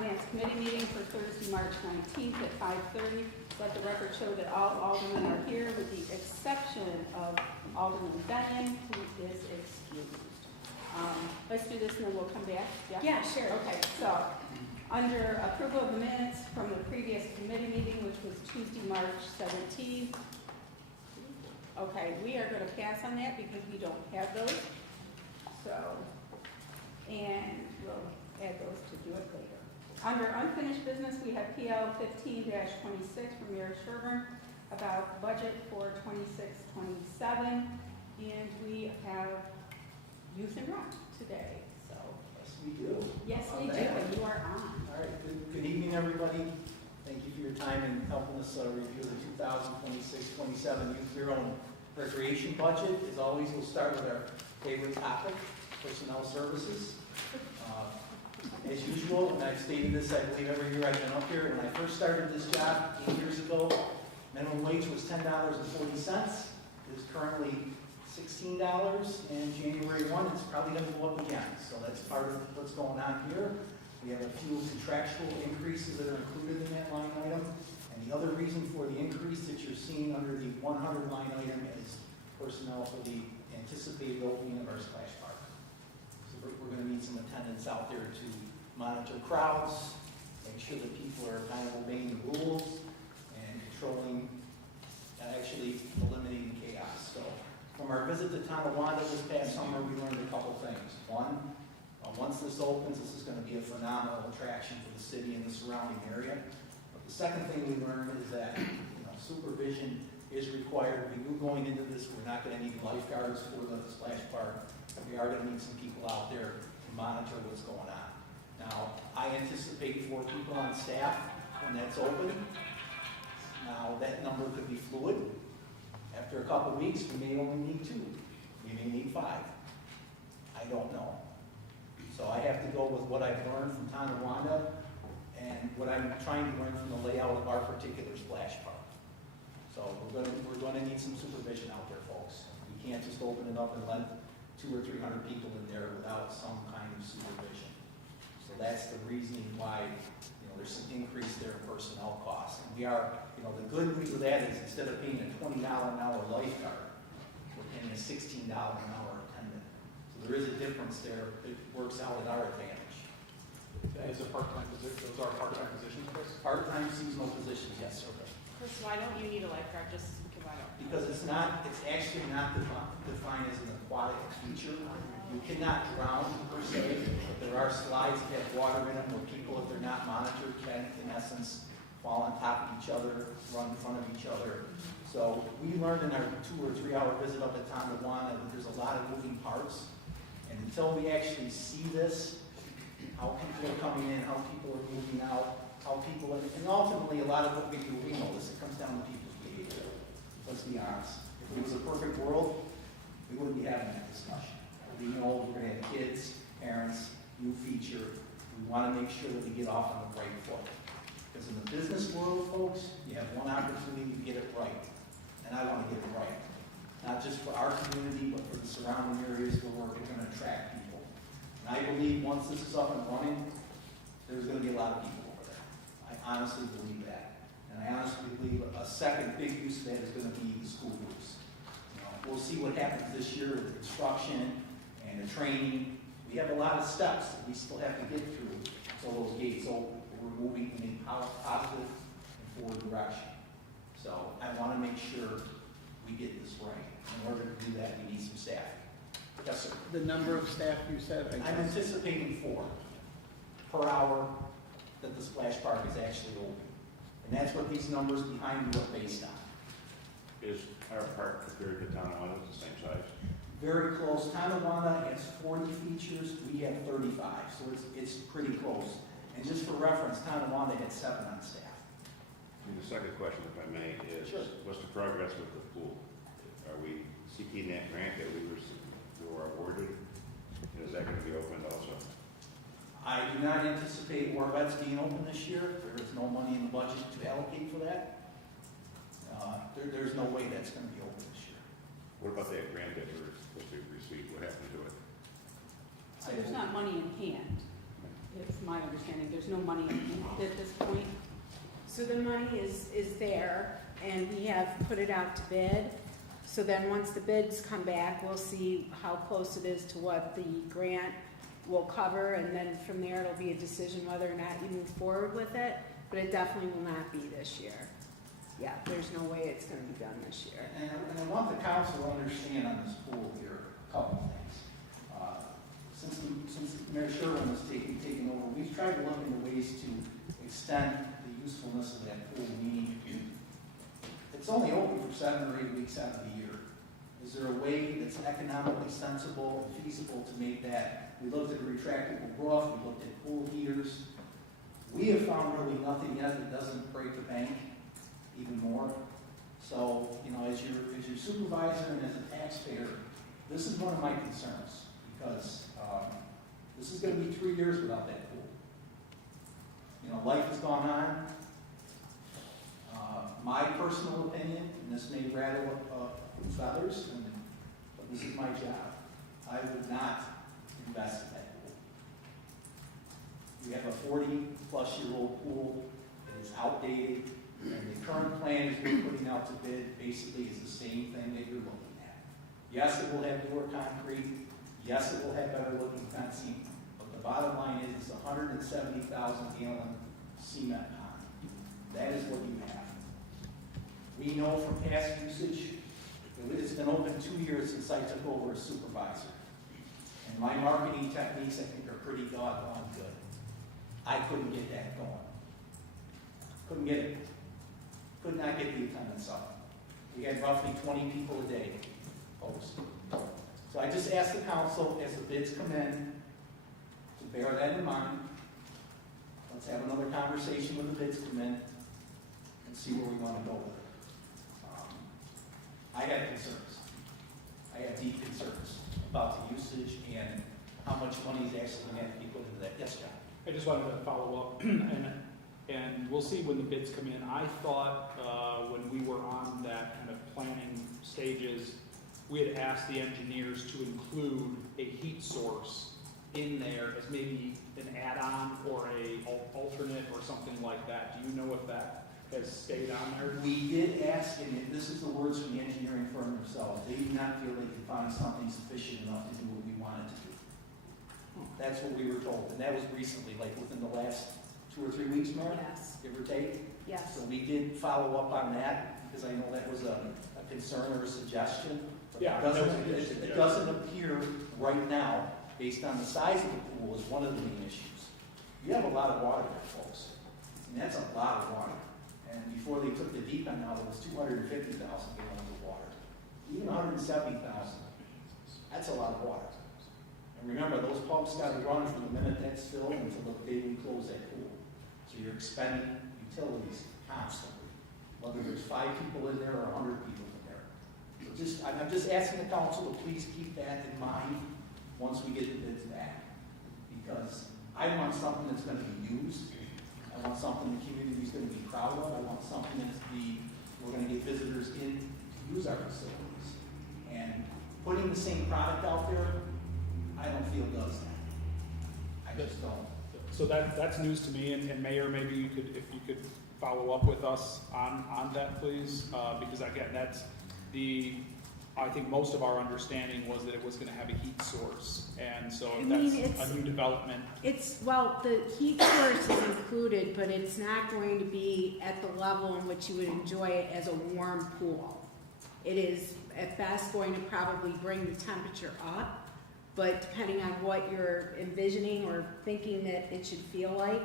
Finance Committee meeting for Thursday, March 19th at 5:30. Let the record show that all aldermen are here with the exception of Alderman Benyon, who is excused. Let's do this and then we'll come back. Yeah, sure. Okay, so under approval of the minutes from the previous committee meeting, which was Tuesday, March 17th. Okay, we are going to pass on that because we don't have those. So, and we'll add those to do it later. Under unfinished business, we have PL 15-26 from Mayor Sherburne about budget for 26-27, and we have Youth and Rec today, so. Yes, we do. Yes, we do, and you are on. All right, good evening, everybody. Thank you for your time in helping us review the 2026-27 Youth Bureau and Recreation budget. As always, we'll start with our favorite topic, personnel services. As usual, and I've stated this, I believe, every year I've been up here. When I first started this job 8 years ago, minimum wage was $10.40. It is currently $16, and January 1, it's probably going to go up again. So that's part of what's going on here. We have a few contractual increases that are included in that line item. And the other reason for the increase that you're seeing under the 100 line item is personnel for the anticipated opening of our splash park. So we're going to need some attendance out there to monitor crowds, make sure that people are kind of obeying the rules and controlling, actually eliminating chaos. So from our visit to Tonawanda this past summer, we learned a couple things. One, once this opens, this is going to be a phenomenal attraction for the city and the surrounding area. But the second thing we learned is that supervision is required. We knew going into this we're not going to need lifeguards for the splash park. We are going to need some people out there to monitor what's going on. Now, I anticipate 4 people on staff when that's open. Now, that number could be fluid. After a couple weeks, we may only need 2. We may need 5. I don't know. So I have to go with what I've learned from Tonawanda and what I'm trying to learn from the layout of our particular splash park. So we're going to need some supervision out there, folks. We can't just open it up and let 200 or 300 people in there without some kind of supervision. So that's the reasoning why there's some increase there in personnel costs. And we are, the good news with that is instead of paying a $20 an hour lifeguard, we're paying a $16 an hour attendant. So there is a difference there. It works out at our advantage. That is a part-time position. Those are part-time positions, Chris? Part-time seasonal positions, yes, sir. Chris, why don't you need a lifeguard, just because I don't? Because it's actually not defined as an aquatic feature. You cannot drown per se, but there are slides that have water in them where people, if they're not monitored, can, in essence, fall on top of each other, run in front of each other. So we learned in our 2 or 3 hour visit up at Tonawanda that there's a lot of moving parts. And until we actually see this, how people are coming in, how people are moving out, how people, and ultimately a lot of what we do, we know this, it comes down to people's behavior. Let's be honest. If it was a perfect world, we wouldn't be having that discussion. We know we're going to have kids, parents, new feature. We want to make sure that we get off on the right foot. Because in the business world, folks, you have one opportunity to get it right. And I want to get it right. Not just for our community, but for the surrounding areas where we're going to attract people. And I believe once this is up and running, there's going to be a lot of people over there. I honestly believe that. And I honestly believe a second big use of that is going to be the school groups. We'll see what happens this year with the construction and the training. We have a lot of steps that we still have to get through until those gates open. We're moving in a positive and forward direction. So I want to make sure we get this right. In order to do that, we need some staff. Yes, sir. The number of staff you said? I'm anticipating 4 per hour that the splash park is actually open. And that's what these numbers behind you are based on. Is our park compared to Tonawanda the same size? Very close. Tonawanda has 40 features. We have 35, so it's pretty close. And just for reference, Tonawanda had 7 on staff. And the second question, if I may, is Sure. What's the progress with the pool? Are we seeking that grant that we were awarded? And is that going to be opened also? I do not anticipate Warvette's being open this year. There is no money in the budget to allocate for that. There's no way that's going to be open this year. What about that grant that we were supposed to receive? What happened to it? So there's not money in hand. It's my understanding, there's no money at this point. So the money is there, and we have put it out to bid. So then, once the bids come back, we'll see how close it is to what the grant will cover, and then from there, it'll be a decision whether or not you move forward with it, but it definitely will not be this year. Yeah, there's no way it's gonna be done this year. And I want the council to understand on this pool here, a couple of things. Since Mayor Sherwin was taking over, we've tried to look into ways to extend the usefulness of that pool, meaning it's only open for 7 or 8 weeks out of the year. Is there a way that's economically sensible and feasible to make that? We looked at a retractable roof, we looked at pool heaters. We have found really nothing yet that doesn't break the bank even more. So, you know, as your supervisor and as a taxpayer, this is one of my concerns, because this is going to be 3 years without that pool. You know, life has gone on. My personal opinion, and this may rattle feathers, but this is my job, I would not invest in that pool. We have a 40-plus-year-old pool that is outdated, and the current plan is we're putting out to bid basically is the same thing that you're looking at. Yes, it will have newer concrete. Yes, it will have better-looking fencing. But the bottom line is it's a 170,000-gallon cement pond. That is what you have. We know from past usage, it's been open 2 years since I took over as supervisor. And my marketing techniques, I think, are pretty doggone good. I couldn't get that going. Couldn't get it. Could not get the attendance up. We had roughly 20 people a day post. So I just ask the council, as the bids come in, to bear that in mind. Let's have another conversation when the bids come in and see where we want to go with it. I have concerns. I have deep concerns about the usage and how much money is actually going to have to be put into that. Yes, John? I just wanted to follow up, and we'll see when the bids come in. I thought when we were on that kind of planning stages, we had asked the engineers to include a heat source in there as maybe an add-on or a alternate or something like that. Do you know if that has stayed on there? We did ask, and this is the words from the engineering firm themselves, they do not feel they can find something sufficient enough to do what we wanted to do. That's what we were told, and that was recently, like within the last 2 or 3 weeks, Mary? Yes, Give or take? yes. So we did follow up on that, because I know that was a concern or a suggestion. But Yeah, it doesn't appear right now, based on the size of the pool, as one of the main issues. You have a lot of water there, folks, and that's a lot of water. And before they took the deep end out, it was 250,000 gallons of water. Even 170,000, that's a lot of water. And remember, those pumps got to run from the minute that's filled until the day we close that pool. So you're expending utilities constantly, whether there's 5 people in there or 100 people in there. So I'm just asking the council to please keep that in mind once we get the bids back. Because I want something that's going to be used. I want something the community is going to be proud of. I want something we're going to get visitors in to use our facilities. And putting the same product out there, I don't feel does that. I just don't. So that's news to me, and Mayor, maybe you could, if you could follow up with us on that, please, because again, that's I think most of our understanding was that it was gonna have a heat source, and so I that's mean, a new development. Well, the heat source is included, but it's not going to be at the level in which you would enjoy it as a warm pool. It is at best going to probably bring the temperature up, but depending on what you're envisioning or thinking that it should feel like,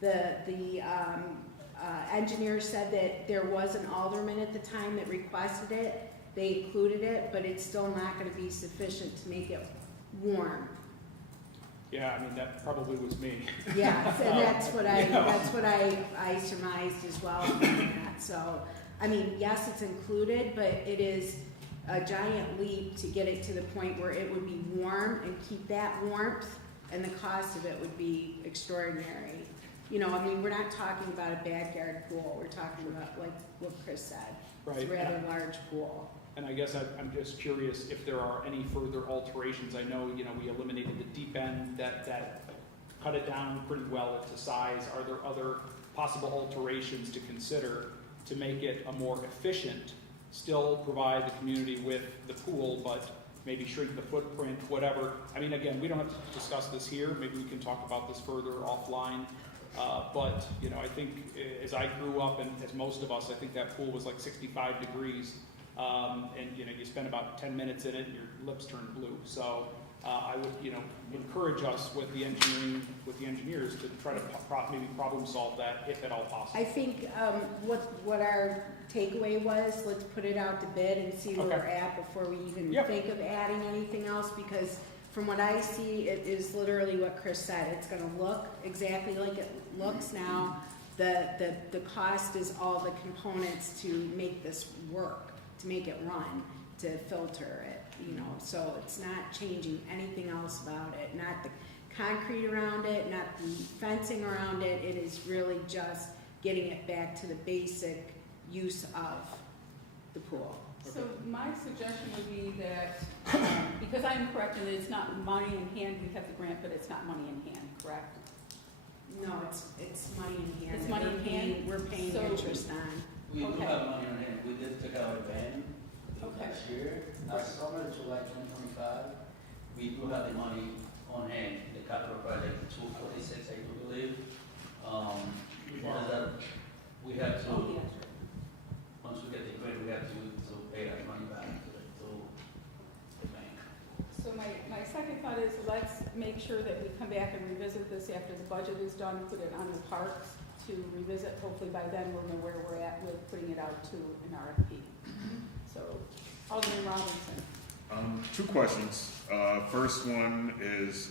the engineer said that there was an alderman at the time that requested it. They included it, but it's still not going to be sufficient to make it warm. Yeah, I mean, that probably was me. Yes, and that's what I, Yeah. that's what I surmised as well from that. So, I mean, yes, it's included, but it is a giant leap to get it to the point where it would be warm and keep that warmth, and the cost of it would be extraordinary. You know, I mean, we're not talking about a backyard pool. We're talking about, like what Chris said, it's a Right. rather large pool. And I guess I'm just curious if there are any further alterations. I know, we eliminated the deep end, that cut it down pretty well to size. Are there other possible alterations to consider to make it a more efficient, still provide the community with the pool, but maybe shrink the footprint, whatever? I mean, again, we don't have to discuss this here. Maybe we can talk about this further offline. But, you know, I think as I grew up, and as most of us, I think that pool was like 65 degrees. And, you know, you spend about 10 minutes in it and your lips turn blue. So I would, you know, encourage us with the engineers to try to maybe problem solve that if at all possible. I think what our takeaway was, let's put it out to bid and see where Okay. we're at before we even Yep. think of adding anything else, because from what I see, it is literally what Chris said. It's gonna look exactly like it looks now. The cost is all the components to make this work, to make it run, to filter it, you know, so it's not changing anything else about it, not the concrete around it, not the fencing around it. It is really just getting it back to the basic use of the pool. So my suggestion would be that, because I'm correct in that it's not money in hand, we have the grant, but it's not money in hand, correct? No, it's money in hand. It's money in hand? We're paying So- interest on. We do Okay. have money on hand, we did take out a van Okay. last year, last summer, July 2025. We do have the money on hand, the capital project, 246, I do believe. Because we have Oh, to, yes. once we get the grant, we have to pay that money back to the bank. So my second thought is, let's make sure that we come back and revisit this after the budget is done, put it on the parks to revisit. Hopefully by then we'll know where we're at with putting it out to an RFP. So, Alderman Robinson. Two questions. First one is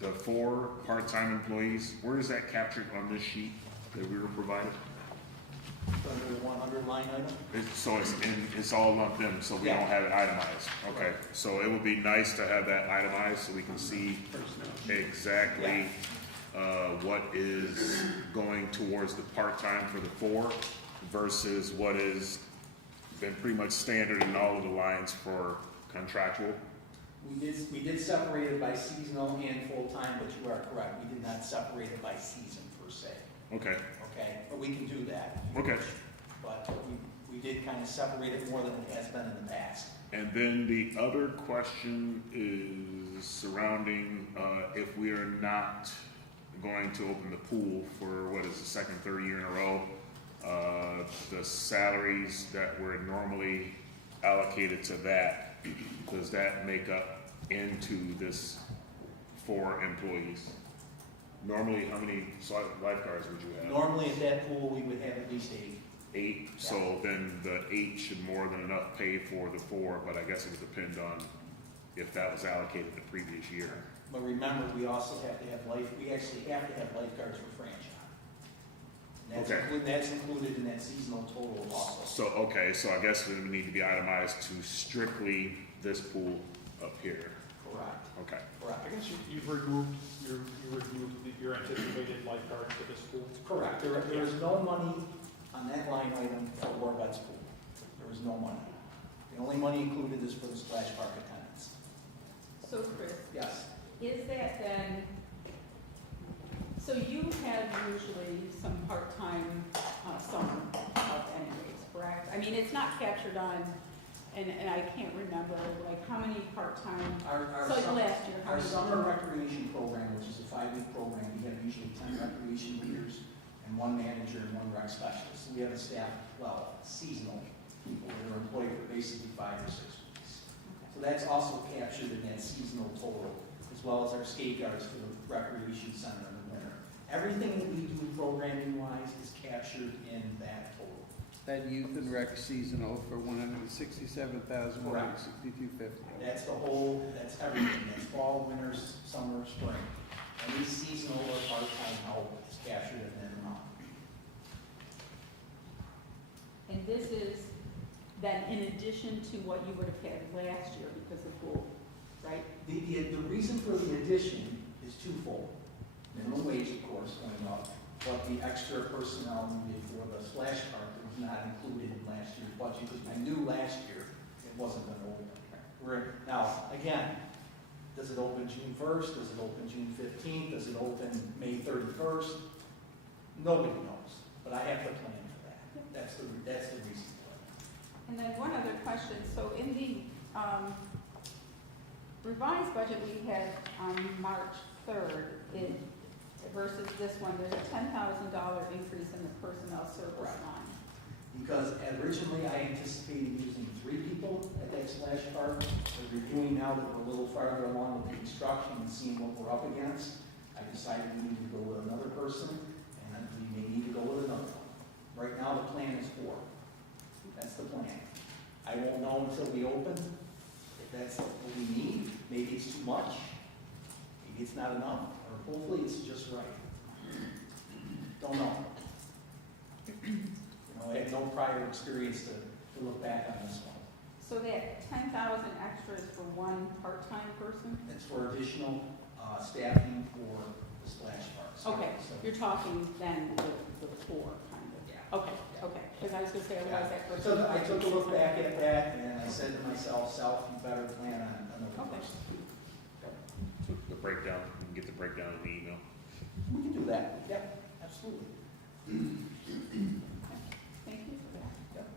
the 4 part-time employees. Where is that captured on this sheet that we were provided? Under the 100 line item? It's all lumped in, so we Yeah. don't have it itemized. Okay, so it would be nice to have that itemized so we can see exactly what is going towards the part-time for the 4 versus what is been pretty much standard in all of the lines for contractual. We did separate it by seasonal and full-time, but you are correct, we did not separate it by season per se, Okay, okay? But we can do that. okay. But we did kind of separate it more than it has been in the past. And then the other question is surrounding if we are not going to open the pool for what is the second, third year in a row, the salaries that were normally allocated to that, does that make up into this 4 employees? Normally, how many lifeguards would you have? Normally at that pool, we would have at least 8. 8, so then the 8 should more than enough pay for the 4, but I guess it would depend on if that was allocated the previous year. But remember, we also have to have we actually have to have lifeguards for franchise. Okay. That's included in that seasonal total also. So I guess it would need to be itemized to strictly this pool up here. Correct, Okay. correct. I guess you've removed your anticipated lifeguards for this pool. Correct. There is no money on that line item for Warbett's pool. There is no money. The only money included is for the splash park attendants. So Chris, Yes. is that then, so you have usually some part-time summer help anyways, correct? I mean, it's not captured on, and I can't remember, like, how many part-time, Our so like summer- last year, how Our many? summer recreation program, which is a 5-week program, we have usually 10 recreation leaders and 1 manager and 1 rec specialist. We have a staff, seasonal people that are employed for basically 5 or 6 weeks. So that's also captured in that seasonal total, as well as our skate guards for the recreation center in the winter. Everything that we do programming wise is captured in that total. That youth and rec seasonal for $167,162.50. That's that's everything. That's fall, winter, summer, spring. Any seasonal or part-time help is captured in that amount. And this is then in addition to what you would have had last year because of pool, right? The reason for the addition is twofold. Minimum wage, of course, going up, but the extra personnel needed for the splash park that was not included in last year's budget, because we knew last year it wasn't going to open. Now, again, Does it open June 1st? Does it open June 15th? Does it open May 31st? Nobody knows, but I have to plan for that. That's the reason for it. And then one other question, so in the revised budget we had on March 3rd, versus this one, there's a $10,000 increase in the personnel service Right. line. Because originally I anticipated using 3 people at that splash park. We're reviewing now that we're a little farther along with the construction and seeing what we're up against. I decided we need to go with another person, and then we may need to go with another one. Right now, the plan is 4. That's the plan. I won't know until we open if that's what we need. Maybe it's too much, maybe it's not enough, or hopefully it's just right. Don't know. I had no prior experience to look back on this one. So that 10,000 extra is for one part-time person? It's for additional staffing for the splash parks. Okay, So- you're talking then the 4, kind of. Yeah. Okay, okay, because I was gonna say otherwise that person. So I took a look back at that, and I said to myself, Sal, you better plan on another Okay. person. The breakdown, you can get the breakdown in the email. We can do that, yep, absolutely. Thank you for that. Yep.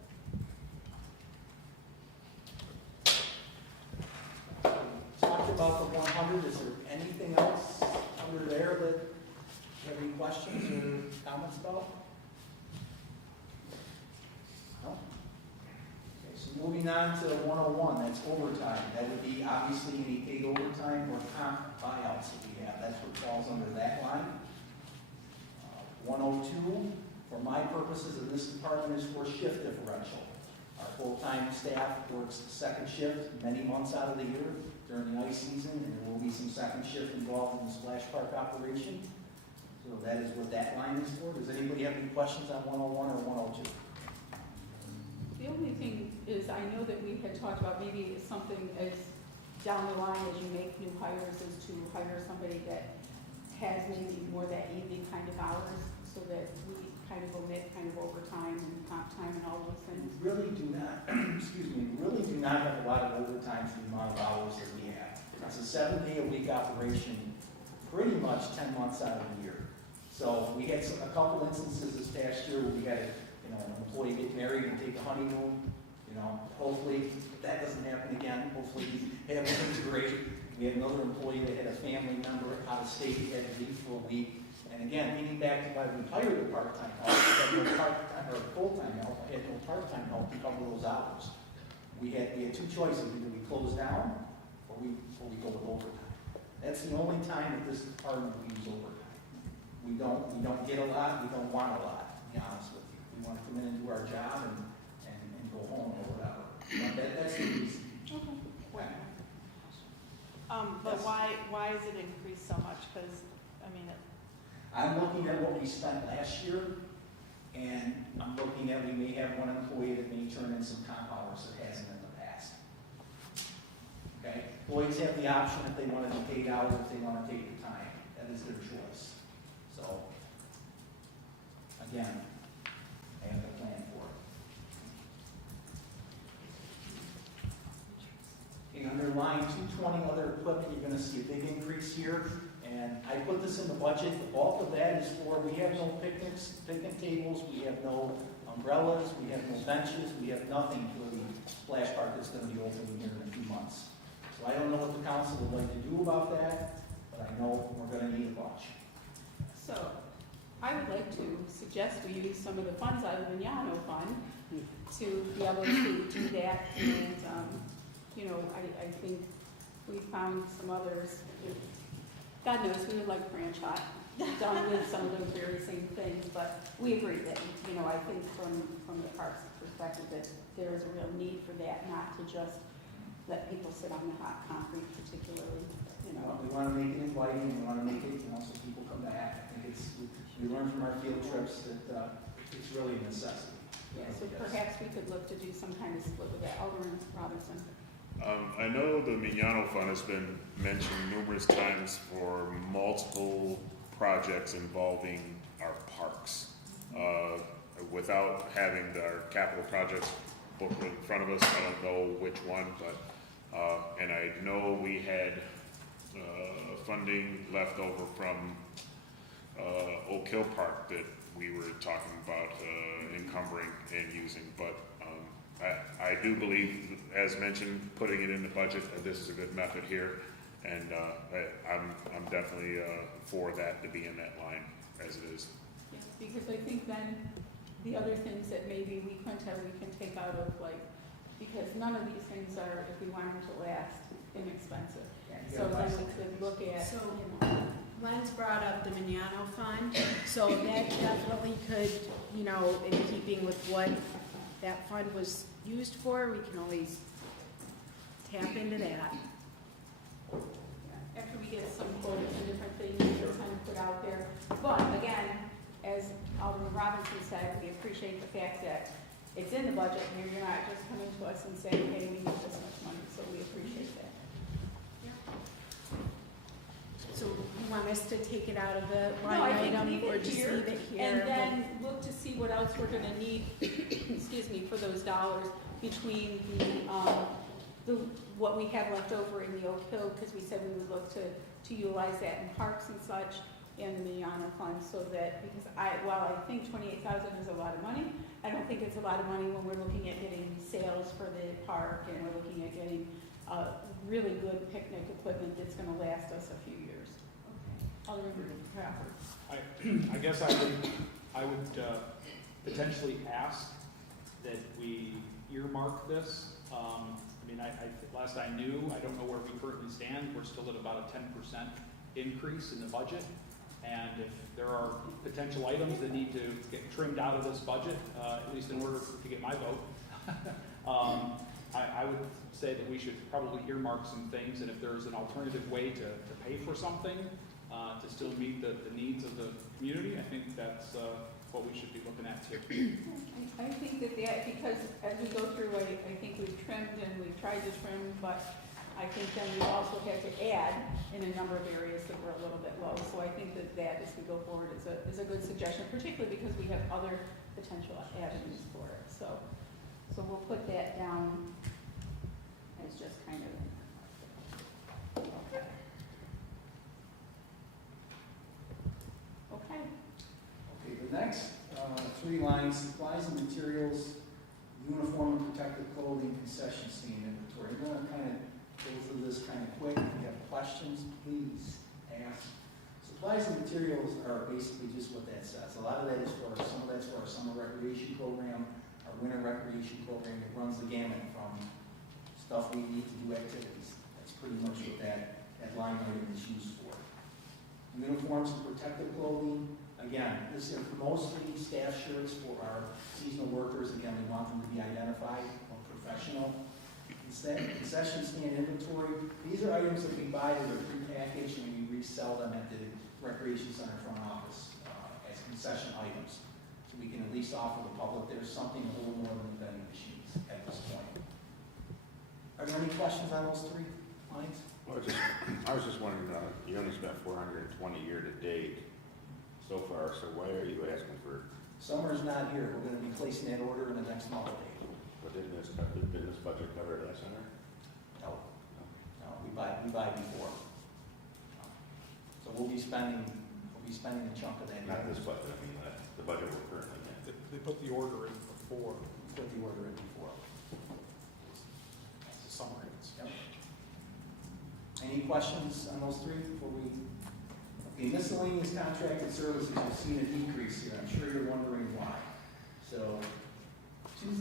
Talked about the 100, is there anything else under there that you have any questions or comments about? No? Okay, so moving on to 101, that's overtime. That would be obviously any paid overtime or comp buyouts that we have. That's what falls under that line. 102, for my purposes in this department, is for shift differential. Our full-time staff works second shift many months out of the year during the ice season, and there will be some second shift involved in the splash park operation. So that is what that line is for. Does anybody have any questions on 101 or 102? The only thing is, I know that we had talked about maybe something as down the line as you make new hires is to hire somebody that has maybe more that evening kind of hours, so that we kind of omit kind of overtime and comp time and all those things. Really do not, excuse me, really do not have a lot of overtime for the amount of hours that we have. It's a 7-day-a-week operation, pretty much 10 months out of the year. So we had a couple instances this past year where we had, an employee get married and take a honeymoon. Hopefully that doesn't happen again. Hopefully everything's great. We had another employee that had a family member out of state, he had to leave for a week. And again, getting back to why we hired a part-time help, we had no part-time or full-time help, I had no part-time help to cover those hours. We had 2 choices, either we close down or we go with overtime. That's the only time that this department we use overtime. We don't get a lot, we don't want a lot, to be honest with you. We want to come in and do our job and go home or whatever. But that's the reason. Okay. Okay. But Yes. why is it increased so much? Because, I mean, I'm looking at what we spent last year, and I'm looking at we may have one employee that may turn in some comp hours that hasn't in the past. Okay? Employees have the option if they want to be paid hours, if they want to take the time. That is their choice. So, again, I have a plan for it. Okay, under line 220, other equipment, you're gonna see a big increase here. And I put this in the budget. The bulk of that is for, we have no picnic tables, we have no umbrellas, we have no benches, we have nothing for the splash park that's gonna be opening here in a few months. So I don't know what the council would like to do about that, but I know we're gonna need a bunch. So, I would like to suggest we use some of the funds out of the Mignano Fund to be able to do that. And, I think we found some others. God knows, we would like franchise done with some of those very same things, but we agree that, I think from the parks perspective that there is a real need for that, not to just let people sit on the hot concrete particularly, We wanna make it inviting, we wanna make it, so people come back. I think we learn from our field trips that, it's really a necessity. Yeah, so perhaps we could look to do some kind of split with that. Alderman Robinson. I know the Mignano Fund has been mentioned numerous times for multiple projects involving our parks. Without having our capital projects book in front of us, I don't know which one, but, and I know we had funding left over from Oak Hill Park that we were talking about encumbering and using, but I do believe, as mentioned, putting it in the budget, this is a good method here, and I'm definitely for that to be in that line as it is. Yeah, because I think then the other things that maybe we couldn't have, we can take out of like, because none of these things are, if we want them to last, inexpensive. So then we could look at, So- you know, Len's brought up the Manano Fund, so that definitely could, you know, in keeping with what that fund was used for, we can always tap into that. after we get some quotes and different things that are kind of put out there. But again, as Alderman Robinson said, we appreciate the fact that it's in the budget, and you're not just coming to us and saying, hey, we need this much money, so we appreciate that. So you want us to take it out of the No, line I think item leave or it just here, leave it here? and then look to see what else we're gonna need, excuse me, for those dollars between what we have left over in the Oak Hill, because we said we would look to utilize that in parks and such, and the Miano Fund, so that, because while I think 28,000 is a lot of money, I don't think it's a lot of money when we're looking at getting sales for the park, and we're looking at getting really good picnic equipment that's gonna last us a few years. Alderman Crawford. I guess I would potentially ask that we earmark this. I mean, last I knew, I don't know where we currently stand, we're still at about a 10% increase in the budget. And if there are potential items that need to get trimmed out of this budget, at least in order to get my vote, I would say that we should probably earmark some things, and if there's an alternative way to pay for something, to still meet the needs of the community, I think that's what we should be looking at too. I think that because as we go through, I think we've trimmed and we've tried to trim, but I think then we also had to add in a number of areas that were a little bit low. So I think that as we go forward is a good suggestion, particularly because we have other potential avenues for it. So we'll put that down as just kind of. Okay. Okay. Okay, the next three lines, supplies and materials, uniform and protective clothing, concession stand inventory. I'm gonna kind of go through this kind of quick. If you have questions, please ask. Supplies and materials are basically just what that says. A lot of that is some of that's for our summer recreation program, our winter recreation program. It runs the gamut from stuff we need to do activities. That's pretty much what that line item is used for. Uniforms and protective clothing, again, this is mostly staff shirts for our seasonal workers. Again, we want them to be identified or professional. Concession stand inventory, these are items that we buy that are prepackaged and we resell them at the recreation center front office as concession items. So we can at least offer the public there's something a little more than vending machines at this point. Are there any questions on those three lines? Well, I was just wondering, you only spent 420 year to date so far, so why are you asking for, Summer's not here. We're gonna be placing that order in the next month. what didn't this budget cover that center? No, we buy before. So we'll be spending a chunk of that. Not this budget, I mean, the budget we're currently in. They put the order in before Put the order in before. the summer hits. Yep. Any questions on those three before we? Okay, miscellaneous contracted services, you've seen a decrease here. I'm sure you're wondering why. So $2,000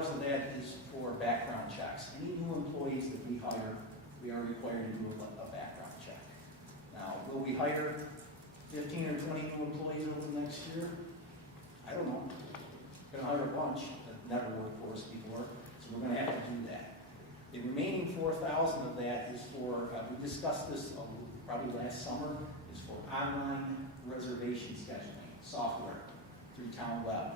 of that is for background checks. Any new employees that we hire, we are required to do a background check. Now, will we hire 15 or 20 new employees over the next year? I don't know. We're gonna hire a bunch that never worked for us before, so we're gonna have to do that. The remaining 4,000 of that is for, we discussed this probably last summer, is for online reservation scheduling software through Town Web.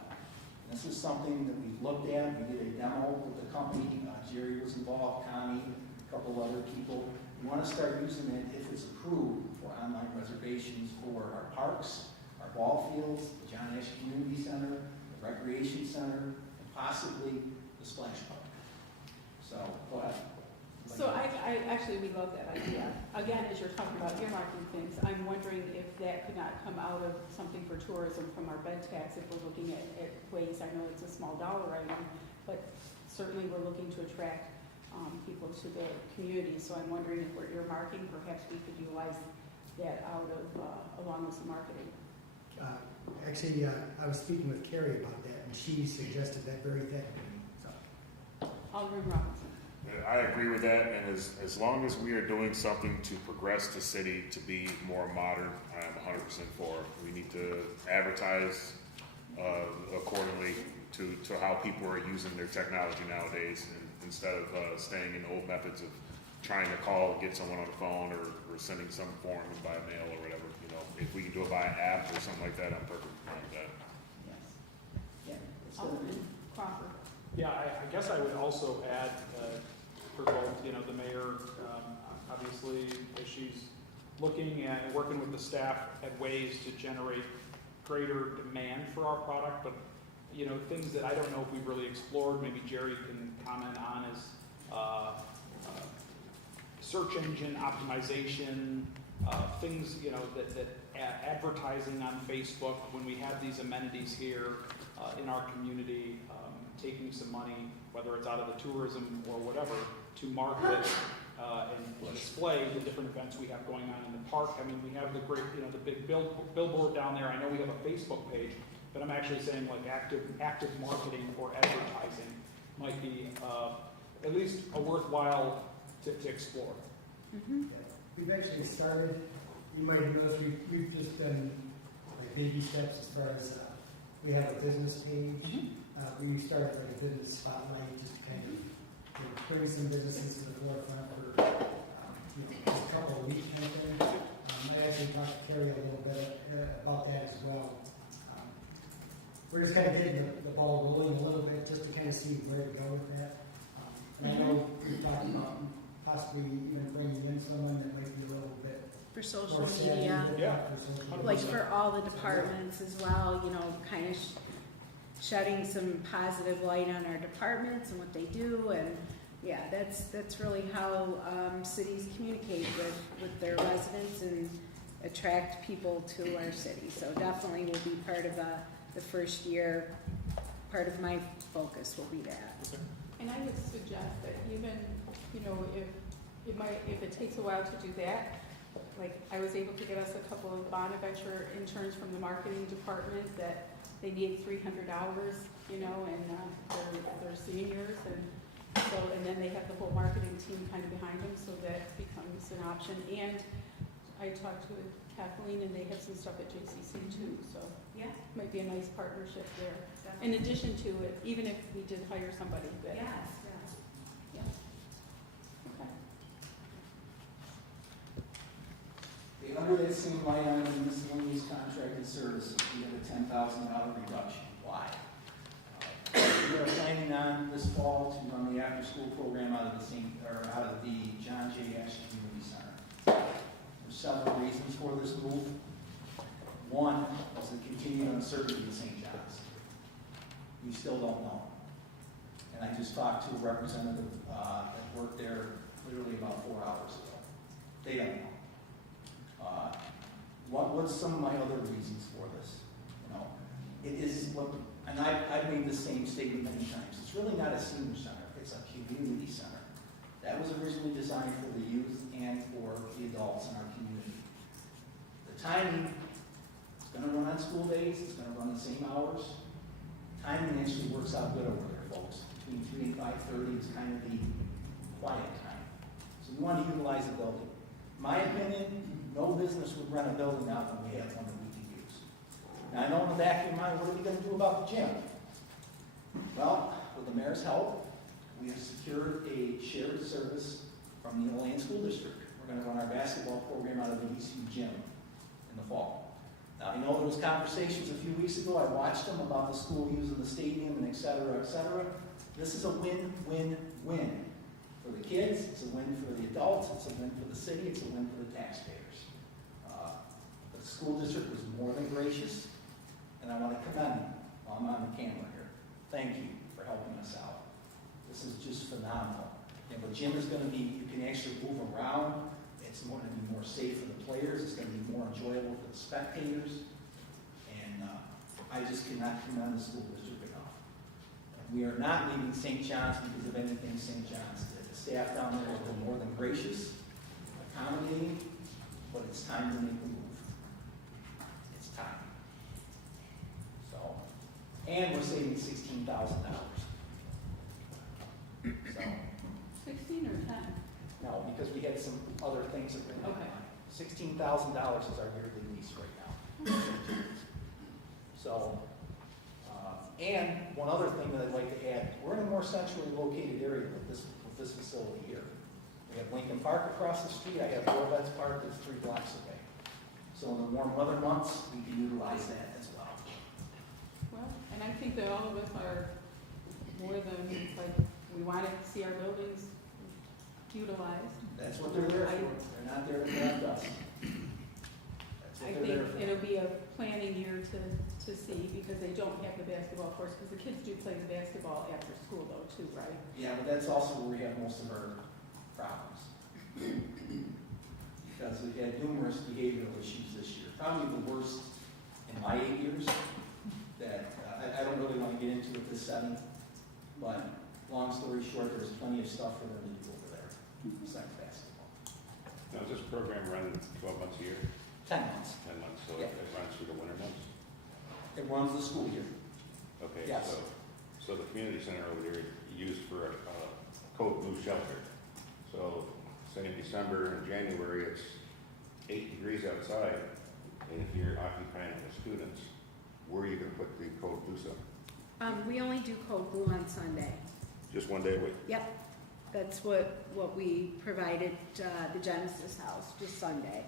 This is something that we've looked at. We did a demo with the company. Jerry was involved, Connie, a couple of other people. We want to start using it if it's approved for online reservations for our parks, our ball fields, the John Ash Community Center, the Recreation Center, and possibly the Splash Park. So, go ahead. So actually, we love that idea. Again, as you're talking about earmarking things, I'm wondering if that could not come out of something for tourism from our bed tax, if we're looking at ways, I know it's a small dollar item, but certainly we're looking to attract people to the community. So I'm wondering if we're earmarking, perhaps we could utilize that out of, along with some marketing. Actually, I was speaking with Carrie about that, and she suggested that very thing. So, Alderman Robinson. I agree with that, and as long as we are doing something to progress the city to be more modern, I'm 100% for it. We need to advertise accordingly to how people are using their technology nowadays, and instead of staying in old methods of trying to call, get someone on the phone, or sending some form by mail or whatever. You know, if we can do it by an app or something like that, I'm perfectly fine with that. Yes. Yeah. it's Alderman Crawford. Yeah, I guess I would also add, for both, you know, the mayor, obviously, as she's looking at and working with the staff at ways to generate greater demand for our product, but, you know, things that I don't know if we've really explored, maybe Jerry can comment on, is search engine optimization, things, you know, that advertising on Facebook, when we have these amenities here in our community, taking some money, whether it's out of the tourism or whatever, to market and display the different events we have going on in the park. I mean, we have the great, you know, the big billboard down there. I know we have a Facebook page, but I'm actually saying like active marketing or advertising might be at least a worthwhile to explore. Mm-hmm. we've actually started, you might have noticed, we've just done like baby steps as far as, we have a business page. We started like a business spotlight, just to kind of, you know, bring some businesses to the forefront for, you know, just a couple of weeks kind of thing. I actually talked to Carrie a little bit about that as well. We're just kind of getting the ball rolling a little bit, just to kind of see where to go with that. And I know we've talked about possibly even bringing in someone that might be a little bit For social more savvy media, with Yeah. that, for social media. like for all the departments as well, you know, kind of shedding some positive light on our departments and what they do, and yeah, that's really how cities communicate with their residents and attract people to our city. So definitely will be part of the first year. Part of my focus will be that. And I would suggest that even, you know, if it takes a while to do that, like I was able to get us a couple of Bonaventure interns from the marketing department that they need 300 hours, you know, and they're seniors, and so, and then they have the whole marketing team kind of behind them, so that becomes an option. And I talked to Kathleen, and they have some stuff at JCC too, so Yeah, might be a nice partnership there. definitely. In addition to it, even if we did hire somebody, that, Yes, yeah. Okay. Okay, under that same line item, miscellaneous contracted services, we have a $10,000 reduction. Why? We are planning on this fall to run the after-school program out of the John J. Ashe Community Center. There's several reasons for this move. One is the continued uncertainty in St. John's. We still don't know. And I just talked to a representative that worked there literally about 4 hours ago. They don't know. What's some of my other reasons for this? You know, it is, and I've made the same statement many times. It's really not a senior center. It's a community center. That was originally designed for the youth and for the adults in our community. The timing, it's going to run on school days. It's going to run the same hours. Timing actually works out good over there, folks. Between 3 and 5:30 is kind of the quiet time. So we want to utilize the building. My opinion, no business would rent a building out when we have one that we can use. Now, I know in the back of your mind, what are we going to do about the gym? Well, with the mayor's help, we have secured a shared service from the Olean School District. We're going to run our basketball program out of the ECU gym in the fall. Now, I know there was conversations a few weeks ago. I watched them about the school using the stadium and et cetera, et cetera. This is a win-win-win. For the kids, it's a win for the adults, it's a win for the city, it's a win for the taxpayers. The school district was more than gracious, and I want to commend them while I'm on the camera here. Thank you for helping us out. This is just phenomenal. And the gym is gonna be, you can actually move around, it's going to be more safe for the players, it's gonna be more enjoyable for the spectators. And I just cannot commend the school district enough. And we are not leaving St. John's because of anything St. John's did. The staff down there has been more than gracious, accommodating, but it's time to make the move. It's time. So, and we're saving $16,000. So, 16 or 10? no, because we had some other things that were Okay. $16,000 is our yearly lease right now. So, and one other thing that I'd like to add, we're in a more centrally located area with this facility here. We have Lincoln Park across the street, I have Corvettes Park that's 3 blocks away. So in the warm weather months, we can utilize that as well. Well, and I think that all of us are more than, like, we want to see our buildings utilized. That's what they're there for. They're not there to correct us. That's I what they're there think for. it'll be a planning year to see, because they don't have the basketball course, because the kids do play the basketball after school though, too, right? Yeah, but that's also where we have most of our problems. Because we've had numerous behavioral issues this year, probably the worst in my 8 years, that I don't really want to get into it this setting, but long story short, there's plenty of stuff for them to do over there, besides basketball. Now, is this program run 12 months a year, 10 months. 10 months, so Yeah. it runs through the winter months? It runs the school year. Okay, Yes. so the community center over there used for a code blue shelter. So say in December and January, it's 8 degrees outside, and if you're occupying with students, where are you gonna put the code blue stuff? We only do code blue on Sunday. Just one day a week? Yep, that's what we provided, the Genesis House, just Sunday.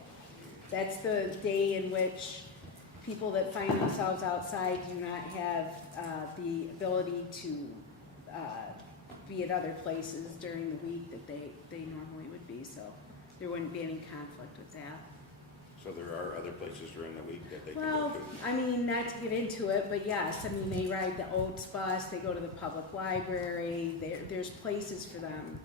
That's the day in which people that find themselves outside do not have, the ability to, be at other places during the week that they normally would be, so there wouldn't be any conflict with that. So there are other places during the week that they can Well, go to? I mean, not to get into it, but yes, I mean, they ride the Oats bus, they go to the public library, there's places for them,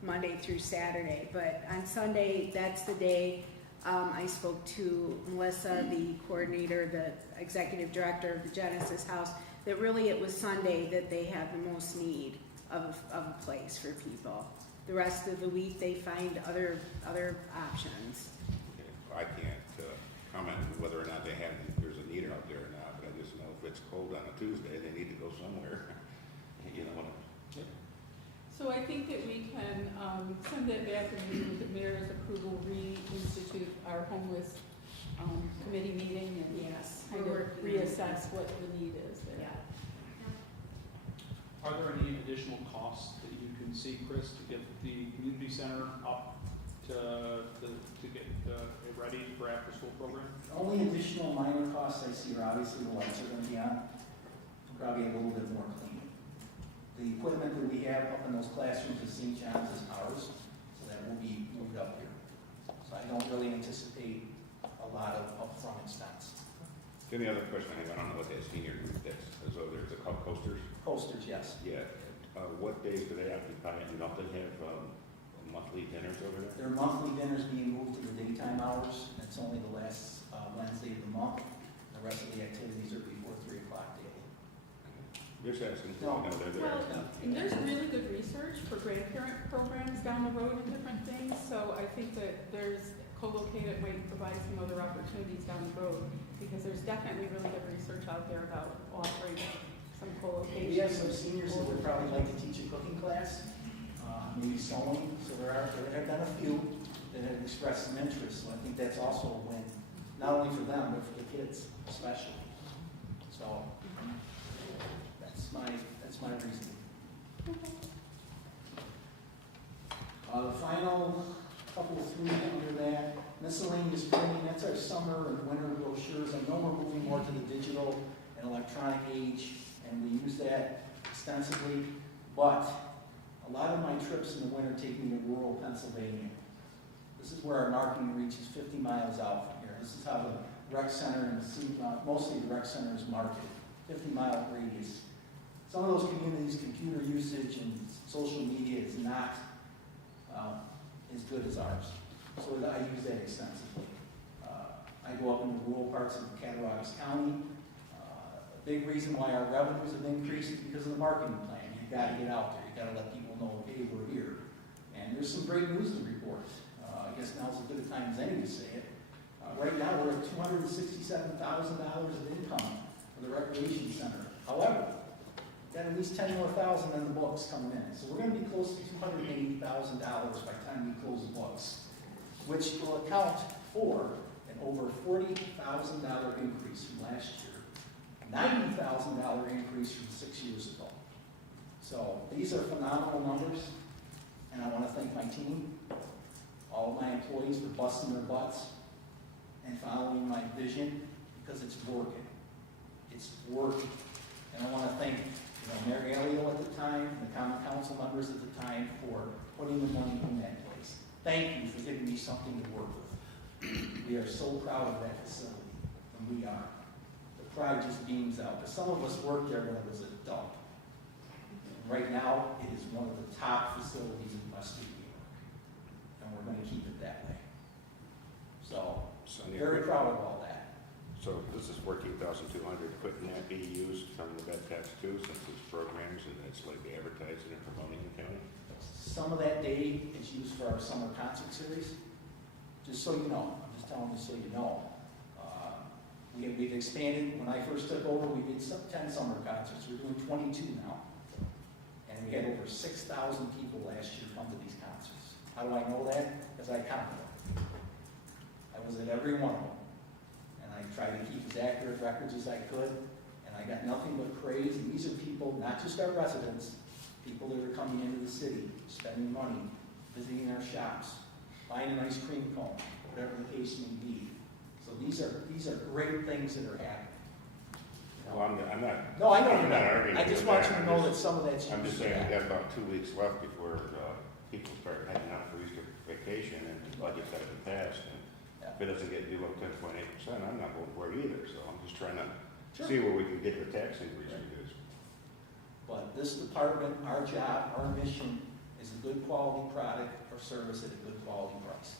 Monday through Saturday. But on Sunday, that's the day, I spoke to Melissa, the coordinator, the executive director of the Genesis House, that really it was Sunday that they have the most need of a place for people. The rest of the week, they find other options. Okay. I can't comment on whether or not there's a need out there or not, but I just know if it's cold on a Tuesday, they need to go somewhere. You know, So I think that we can send that back and maybe with the mayor's approval, reinstitute our homeless committee meeting and Yes. kind of reassess what the need is there. Yeah. Are there any additional costs that you can see, Chris, to get the community center up to get it ready for after-school program? The only additional minor costs I see are obviously the lights are gonna be on, probably a little bit more cleaning. The equipment that we have up in those classrooms at St. John's is ours, so that will be moved up here. So I don't really anticipate a lot of upfront expense. the only other question I have, I don't know what that senior group is, is over there, is it called coasters? Posters, yes. Yeah. What days do they occupy, and don't they have monthly dinners over there? Their monthly dinner's being moved to the daytime hours, and it's only the last Wednesday of the month. The rest of the activities are before 3 o'clock daily. Just asking, No. you know, they're there. Well, and there's really good research for grandparent programs down the road and different things, so I think that there's co-located might provide some other opportunities down the road, because there's definitely really good research out there about offering some co-location. We have some seniors that would probably like to teach a cooking class, maybe sewing, so there have been a few that have expressed some interest, so I think that's also a win, not only for them, but for the kids especially. So, that's my reasoning. The final couple of three under that, miscellaneous printing, that's our summer and winter brochures. I know we're moving more to the digital and electronic age, and we use that extensively, but a lot of my trips in the winter take me to rural Pennsylvania. This is where our marketing reaches 50 miles out from here. This is how the rec center and mostly the rec center is marketed, 50-mile radius. Some of those communities' computer usage and social media is not as good as ours. So I use that extensively. I go up in the rural parts of Cattaraugus County. A big reason why our revenues have increased is because of the marketing plan. You've got to get out there. You've got to let people know, hey, we're here. And there's some great news to report. I guess now's as good a time as any to say it. Right now, we're at $267,000 of income for the recreation center. However, we've got at least 10 more thousand in the books coming in. So we're going to be close to $280,000 by the time we close the books, which will account for an over $40,000 increase from last year, $90,000 increase from 6 years ago. So these are phenomenal numbers, and I want to thank my team, all of my employees for busting their butts and following my vision, because it's working. It's working. And I want to thank Mayor Alio at the time, and the common council members at the time for putting the money in that place. Thank you for giving me something to work with. We are so proud of that facility, and we are. The pride just beams out. But some of us worked there when it was a dump. And right now, it is one of the top facilities in Western New York, and we're going to keep it that way. So, very proud of all that. So this is 14,200. Couldn't that be used from the bed tax too, since it's programs and it's like advertising and promoting the county? Some of that day is used for our summer concert series. Just so you know, I'm just telling you so you know. We've expanded. When I first took over, we did 10 summer concerts. We're doing 22 now. And we had over 6,000 people last year come to these concerts. How do I know that? Because I counted them. I was at every one of them. And I tried to keep as accurate records as I could. And I got nothing but praise. And these are people, not just our residents, people that are coming into the city, spending money, visiting our shops, buying an ice cream cone, whatever the case may be. So these are great things that are happening. Well, I'm not. No, I know I'm you're not not. arguing I just with want that. you to I'm know just- that some of that's. I'm just used saying, for we've that. got about 2 weeks left before people start heading out for Easter vacation and the budget's got to be passed. And if it doesn't get due up 10.8%, I'm not going for it either. So I'm just trying to see where we can get the tax increase reduced. But this department, our job, our mission is a good quality product or service at a good quality price.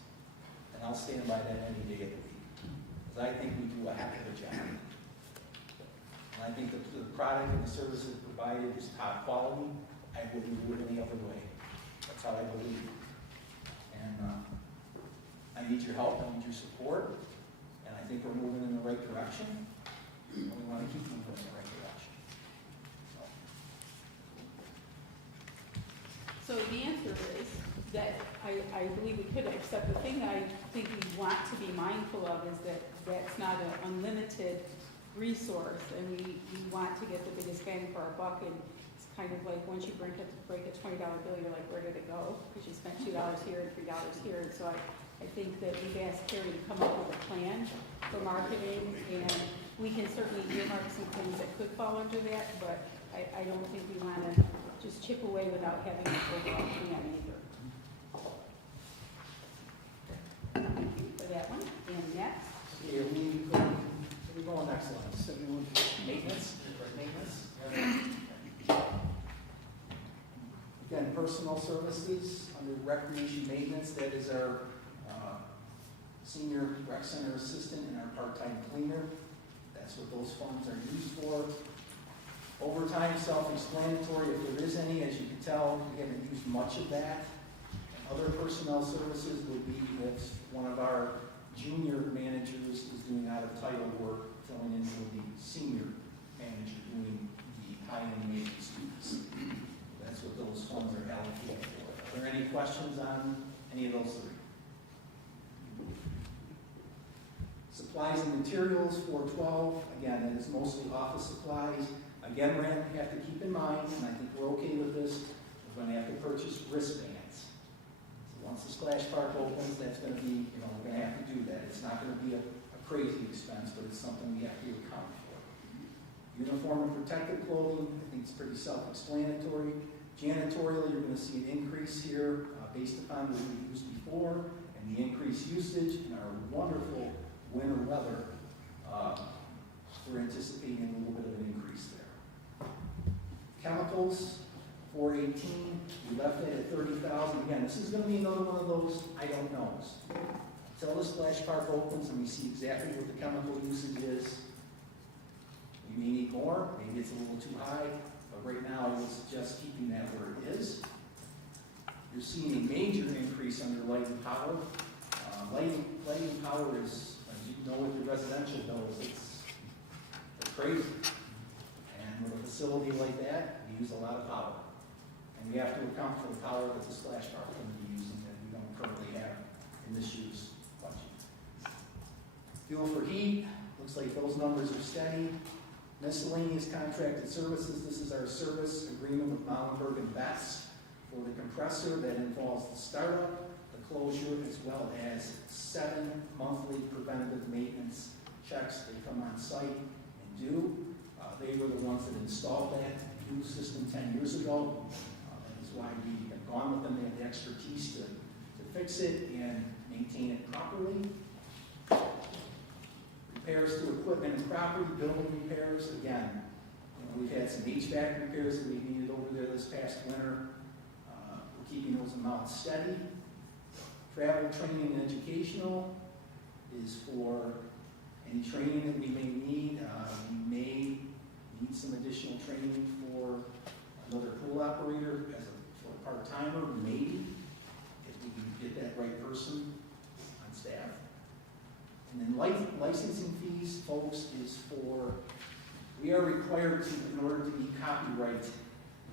And I'll stand by that any day of the week. Because I think we do a heck of a job. And I think the product and the services provided is top quality. I wouldn't do it any other way. That's how I believe. And I need your help, I need your support, and I think we're moving in the right direction. And we want to keep moving in the right direction. So the answer is that I believe we could, except the thing I think we want to be mindful of is that that's not an unlimited resource, and we want to get the biggest bang for our buck, and it's kind of like once you break a $20 bill, you're like, where did it go? Because you spent $2 here and $3 here, and so I think that we've asked Carrie to come up with a plan for marketing, and we can certainly earmark some things that could fall under that, but I don't think we want to just chip away without having an overall plan either. Thank you for that one. And next, Here we go on next line. Maintenance. Again, personal services under recreation maintenance, that is our senior rec center assistant and our part-time cleaner. That's what those funds are used for. Overtime, self-explanatory, if there is any, as you can tell, we haven't used much of that. Other personnel services would be if one of our junior managers is doing out-of-title work, filling in for the senior manager doing the high-end maintenance duties. That's what those funds are allocated for. Are there any questions on any of those three? Supplies and materials, 412, again, that is mostly office supplies. Again, we're going to have to keep in mind, and I think we're okay with this, we're going to have to purchase wristbands. So once the splash park opens, that's going to be, we're going to have to do that. It's not going to be a crazy expense, but it's something we have to account for. Uniform and protective clothing, I think it's pretty self-explanatory. Janitorial, you're going to see an increase here based upon what we used before, and the increased usage and our wonderful winter weather. We're anticipating a little bit of an increase there. Chemicals, 418, we left it at 30,000. Again, this is gonna be another one of those I don't knows. Until the splash park opens and we see exactly what the chemical usage is, we may need more, maybe it's a little too high, but right now I would suggest keeping that where it is. You're seeing a major increase under light and power. Lighting and power is, as you know with your residential bills, it's crazy. And with a facility like that, we use a lot of power. And we have to account for the power that the splash park is going to be using that we don't currently have in this year's budget. Fuel for heat, looks like those numbers are steady. Miscellaneous contracted services, this is our service agreement with Mollenberg and Betts for the compressor that involves the startup, the closure, as well as 7 monthly preventative maintenance checks. They come on site and do. They were the ones that installed that new system 10 years ago. That is why we have gone with them. They have the expertise to fix it and maintain it properly. Repairs to equipment and property, building repairs. Again, we've had some HVAC repairs that we've needed over there this past winter. We're keeping those amounts steady. Travel, training, and educational is for any training that we may need. We may need some additional training for another pool operator for a part-timer, maybe, if we can get that right person on staff. And then licensing fees, folks, is for, we are required to, in order to be copyright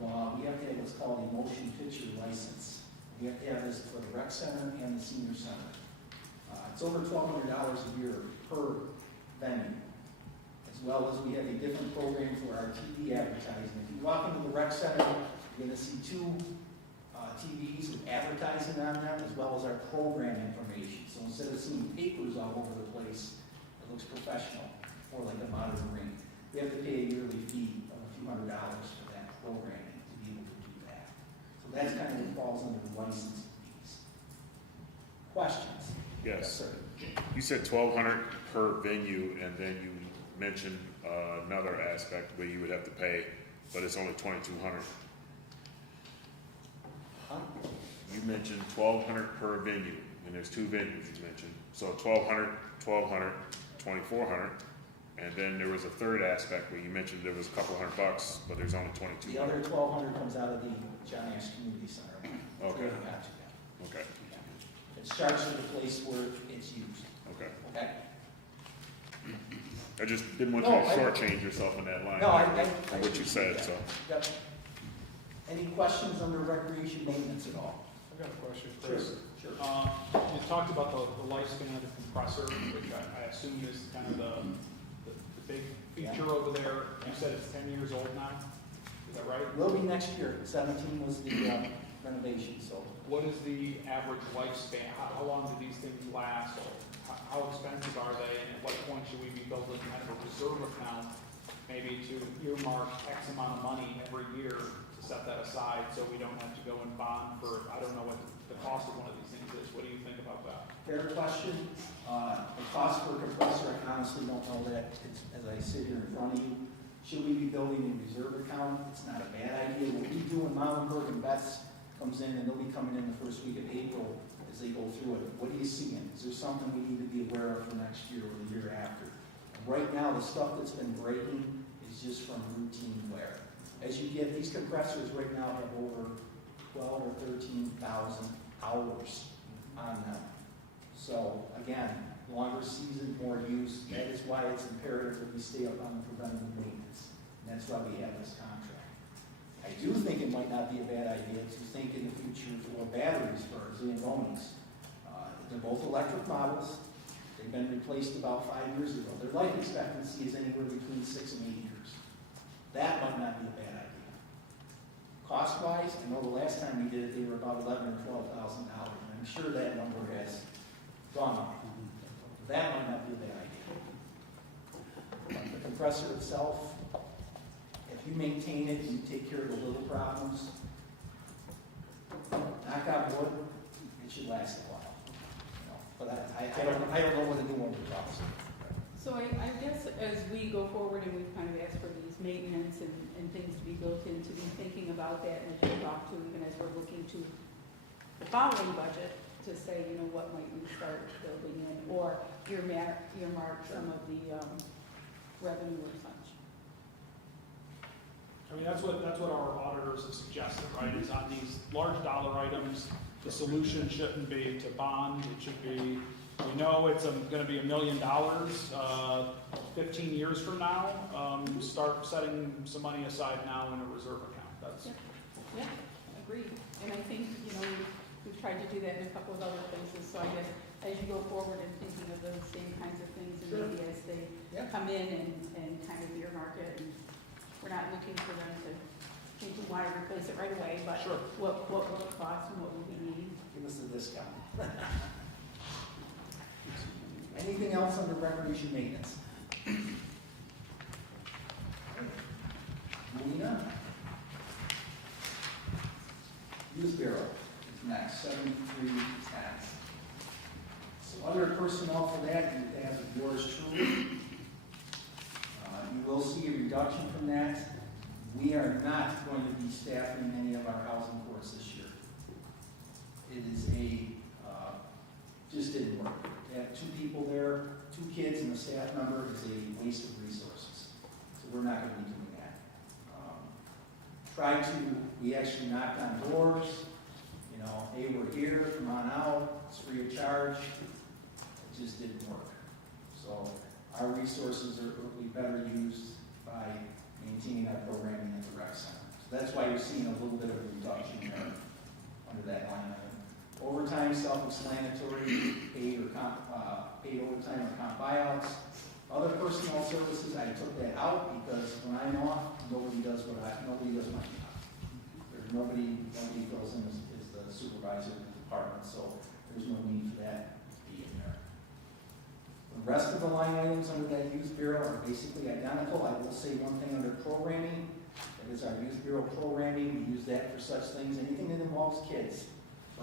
law, we have to have what's called a motion picture license. We have to have this for the rec center and the senior center. It's over $1,200 a year per venue, as well as we have a different program for our TV advertising. If you walk into the rec center, you're going to see 2 TVs with advertising on them, as well as our program information. So instead of seeing papers all over the place, it looks professional, or like a modern ring. We have to pay a yearly fee of a few $100s for that programming to be able to do that. So that's kind of what falls under the license fees. Questions? Yes. Sir. You said 1,200 per venue, and then you mentioned another aspect where you would have to pay, but it's only 2,200. Huh? You mentioned 1,200 per venue, and there's 2 venues you mentioned. So 1,200, 2,400, and then there was a third aspect where you mentioned there was a couple $100, but there's only 2,200. The other 1,200 comes out of the John Ash Community Center. Okay. Gotcha. Okay. It's charged to the place where it's used. Okay. Okay? I just didn't want No, you to shortchange yourself in that line. No, I What you said, so. Yep. Any questions under recreation maintenance at all? I've got a question, Chris. Sure. You talked about the lifespan of the compressor, which I assume is kind of the big feature over there. You said it's 10 years old now, is that right? Will be next year. 17 was the renovation, so. What is the average lifespan? How long do these things last? How expensive are they? And at what point should we be building kind of a reserve account, maybe to earmark X amount of money every year to set that aside so we don't have to go and bond for, I don't know what the cost of one of these things is. What do you think about that? Fair question. The cost per compressor, I honestly don't know that. It's, as I sit here in front of you, should we be building a reserve account? It's not a bad idea. What we do in Mollenberg and Betts comes in, and they'll be coming in the first week of April as they go through it. What are you seeing? Is there something we need to be aware of for next year or the year after? Right now, the stuff that's been breaking is just from routine wear. As you get, these compressors right now have over 12 or 13,000 hours on them. So again, longer season, more use. That is why it's imperative that we stay up on the preventative maintenance. And that's why we have this contract. I do think it might not be a bad idea to think in the future for batteries for our Zambonis. They're both electric models. They've been replaced about 5 years ago. Their life expectancy is anywhere between 6 and 8 years. That might not be a bad idea. Cost-wise, I know the last time we did it, they were about $11,000 or $12,000. I'm sure that number has gone up. That might not be a bad idea. But the compressor itself, if you maintain it and you take care of the little problems, knock on wood, it should last a while. But I don't know what the new one would cost. So I guess as we go forward and we've kind of asked for these maintenance and things to be built in, to be thinking about that and talk to, even as we're looking to the following budget, to say, you know, what might we start building in, or earmark some of the revenue or such. I mean, that's what our auditors have suggested, right, is on these large dollar items, the solution shouldn't be to bond, it should be, we know it's gonna be $1 million, 15 years from now, start setting some money aside now in a reserve account, that's. Yeah, agreed. And I think, you know, we've tried to do that in a couple of other places, so I guess as you go forward and thinking of those same kinds of things, and Sure. maybe as they Yeah. come in and kind of earmark it, and we're not looking for them to think we want to replace it right away, but Sure. what will it cost and what will we need? Give us a discount. Anything else under recreation maintenance? Moving on. Youth Bureau is next, 7310. So under personnel for that, you have yours truly. You will see a reduction from that. We are not going to be staffing any of our housing courts this year. It is just didn't work. To have 2 people there, 2 kids and a staff member is a waste of resources. So we're not going to be doing that. We actually knocked on doors, you know, hey, we're here, come on out, it's free of charge. It just didn't work. So our resources will be better used by maintaining our programming at the rec center. So that's why you're seeing a little bit of a reduction there under that line item. Overtime, self-explanatory, paid overtime or comp buyouts. Other personnel services, I took that out because when I'm off, nobody does my job. There's nobody fills in as the supervisor of the department, so there's no need for that to be in there. The rest of the line items under that youth bureau are basically identical. I will say one thing under programming, that is our youth bureau programming. We use that for such things, anything that involves kids.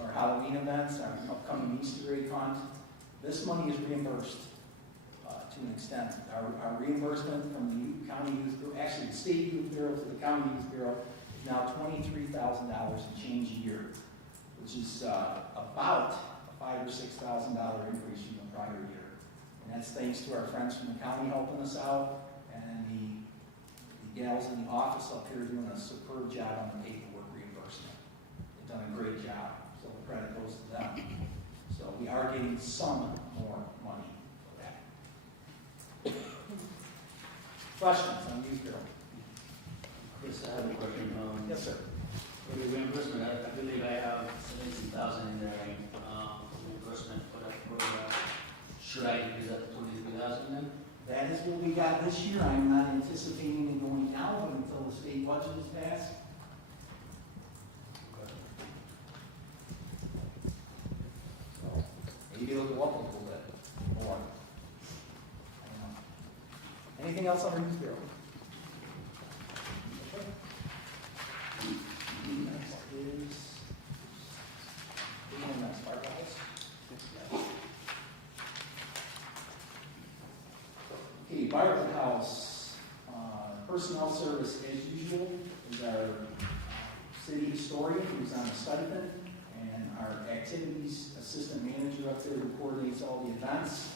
Our Halloween events, our upcoming Easter egg hunt. This money is reimbursed to an extent. Our reimbursement from the county youth bureau, actually the state youth bureau to the county youth bureau, is now $23,000 and change a year, which is about a $5,000 or $6,000 increase from the prior year. And that's thanks to our friends from the county helping us out, and the gals in the office up here doing a superb job on the paperwork reimbursement. They've done a great job, so the credit goes to them. So we are getting some more money for that. Questions on youth bureau? Chris, I have a question. Yes, sir. For the reimbursement, I believe I have 17,000 in there, reimbursement for that program. Should I increase that to 23,000 then? That is what we got this year. I'm not anticipating it going down until the state budget is passed. So maybe it'll go up a little bit more. I don't know. Anything else on our youth bureau? Next is, next firehouse. Okay, Bartlett House, personnel service as usual is our city historian who's on a stipend, and our activities assistant manager up there who coordinates all the events.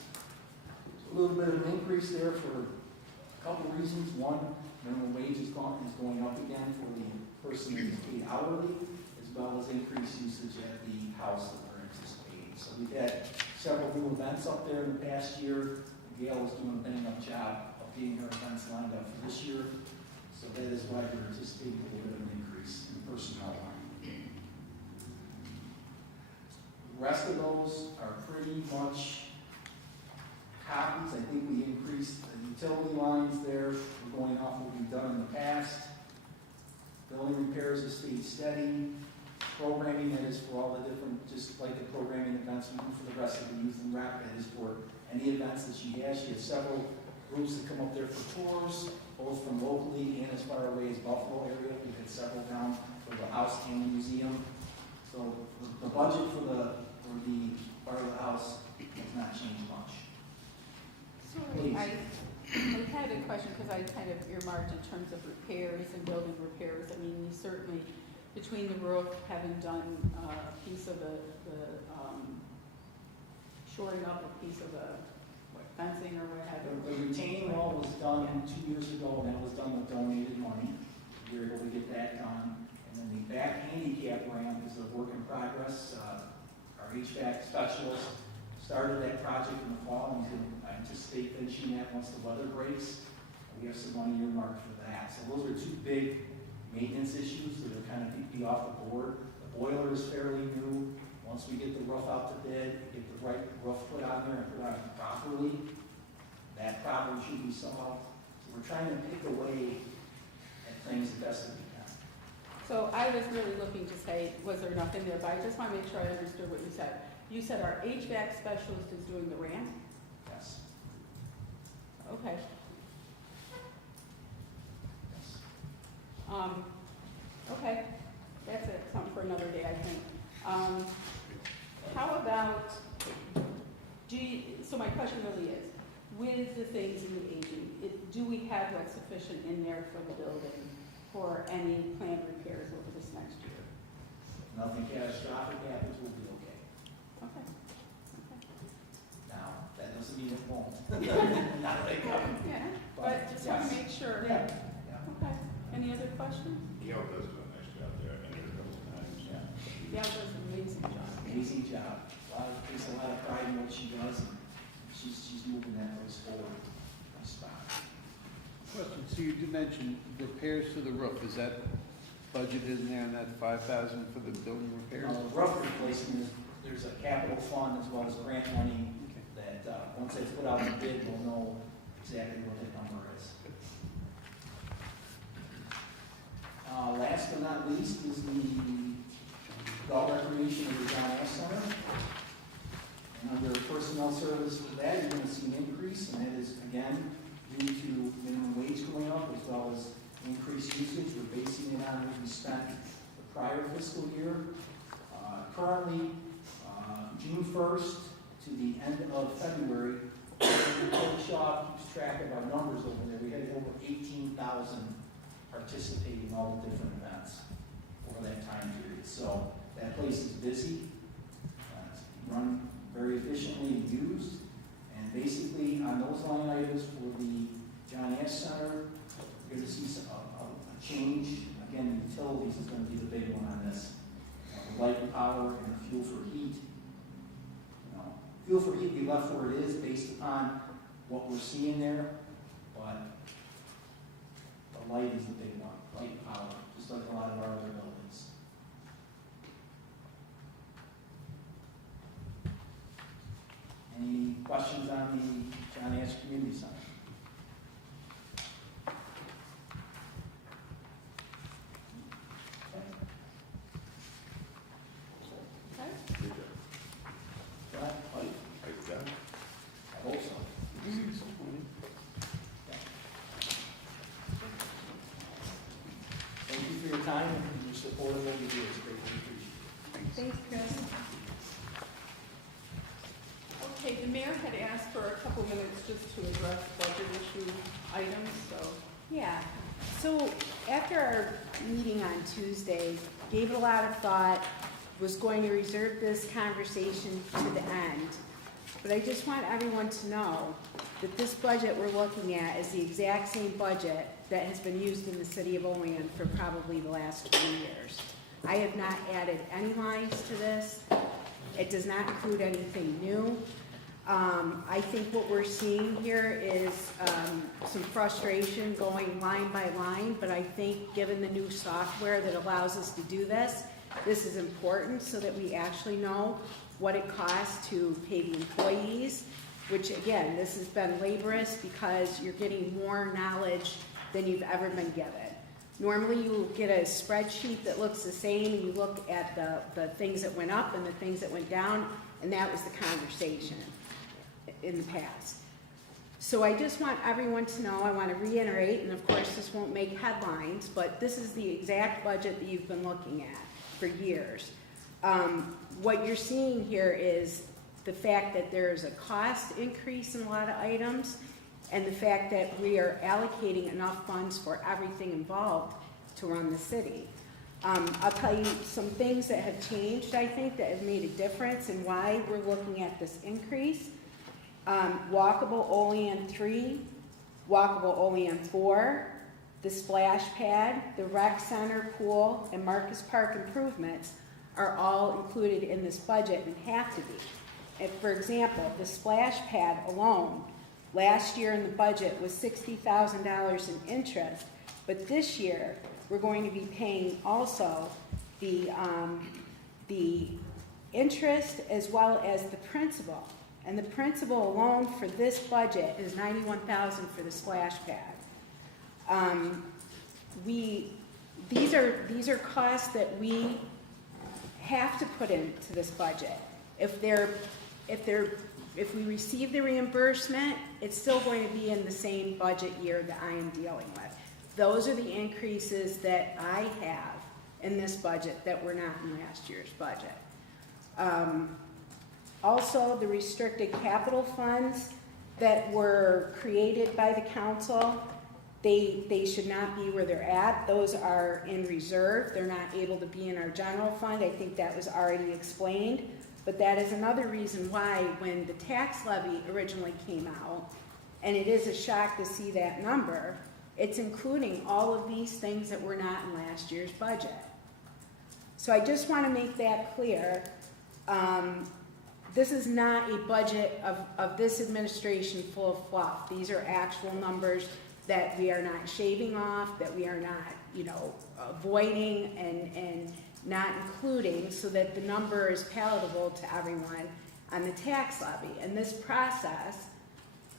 A little bit of an increase there for a couple of reasons. One, minimum wage is going up again for the person who's paid hourly, as well as increased usage at the house that we're anticipating. So we've had several new events up there in the past year. Gail is doing a bang-up job of getting her events lined up for this year. So that is why we're anticipating a little bit of an increase in the personnel line. The rest of those are pretty much copies. I think we increased the utility lines there. We're going off what we've done in the past. Building repairs has stayed steady. Programming, that is for all the different, just like the programming events we do for the rest of the youth and rec, that is for any events that she has. She has several groups that come up there for tours, both from locally and as far away as Buffalo area. We've had several down for the house and the museum. So the budget for the Bartlett House has not changed much. So Please. I had a question, because I kind of earmarked in terms of repairs and building repairs. I mean, we certainly, between the roof, having done a piece of the shoring up a piece of the fencing or what have The you. retaining wall was done 2 years ago, and that was done with donated money. We were able to get that done. And then the back handicap ramp is a work in progress. Our HVAC specialist started that project in the fall, and I anticipate finishing that once the weather breaks. We have some money earmarked for that. So those are two big maintenance issues that are kind of be off the board. The boiler is fairly new. Once we get the roof out to bid, get the right roof put on there and put on properly, that problem should be solved. So we're trying to pick away at things the best that we can. So I was really looking to say, was there nothing there, but I just want to make sure I understood what you said. You said our HVAC specialist is doing the ramp? Yes. Okay. Yes. Okay, that's it, something for another day, I think. How about, so my question really is, with the things in the aging, do we have what's sufficient in there for the building for any planned repairs over this next year? If nothing catastrophic happens, we'll be okay. Okay. Now, that doesn't mean it won't. Not right now. Yeah, but just want yes. to make sure. Yeah. Yeah. Okay, any other questions? Gail does a nice job there, I met her a couple of times. Yeah. Yeah, it does an amazing job. Amazing job. Takes a lot of pride in what she does, and she's moving that place forward. Nice spot. Question, so you did mention repairs to the roof, is that budgeted in there in that 5,000 for the building repairs? Roof replacement, there's a capital fund as well as grant money that, once they put out the bid, we'll know exactly what that number is. Last but not least is the adult recreation of the John F. Center. And under personnel service for that, you're going to see an increase, and that is, again, due to minimum wage going up as well as increased usage. We're basing it on what we spent the prior fiscal year. Currently, June 1st to the end of February, Shaw keeps track of our numbers over there. We had over 18,000 participating in all the different events over that time period. So that place is busy, it's run very efficiently and used. And basically, on those line items for the John Ash Center, you're going to see a change. Again, utilities is going to be the big one on this. The light and power and the fuel for heat. Fuel for heat, we left where it is based upon what we're seeing there, but the light is the big one, light and power, just like a lot of our other buildings. Any questions on the John Ash Community Center? Okay. Good job. Right, Mike? Nice job. I hope so. Thank you for your time and your support of what we do. It's greatly appreciated. Thanks, Chris. Okay, the mayor had asked for a couple minutes just to address budget issue items, so. Yeah, so after our meeting on Tuesday, gave it a lot of thought, was going to reserve this conversation to the end. But I just want everyone to know that this budget we're looking at is the exact same budget that has been used in the city of Olean for probably the last 20 years. I have not added any lines to this. It does not include anything new. I think what we're seeing here is some frustration going line by line, but I think given the new software that allows us to do this, this is important so that we actually know what it costs to pay the employees, which again, this has been laborious because you're getting more knowledge than you've ever been given. Normally you get a spreadsheet that looks the same and you look at the things that went up and the things that went down, and that was the conversation in the past. So I just want everyone to know, I want to reiterate, and of course this won't make headlines, but this is the exact budget that you've been looking at for years. What you're seeing here is the fact that there is a cost increase in a lot of items, and the fact that we are allocating enough funds for everything involved to run the city. I'll tell you some things that have changed, I think, that have made a difference in why we're looking at this increase. Walkable Olean 3, walkable Olean 4, the splash pad, the rec center, pool, and Marcus Park improvements are all included in this budget and have to be. And for example, the splash pad alone, last year in the budget was $60,000 in interest, but this year, we're going to be paying also the interest as well as the principal. And the principal alone for this budget is $91,000 for the splash pad. These are costs that we have to put into this budget. If we receive the reimbursement, it's still going to be in the same budget year that I am dealing with. Those are the increases that I have in this budget that were not in last year's budget. Also, the restricted capital funds that were created by the council, they should not be where they're at. Those are in reserve. They're not able to be in our general fund. I think that was already explained. But that is another reason why when the tax levy originally came out, and it is a shock to see that number, it's including all of these things that were not in last year's budget. So I just want to make that clear. This is not a budget of this administration full of fluff. These are actual numbers that we are not shaving off, that we are not, avoiding and not including, so that the number is palatable to everyone on the tax levy. And this process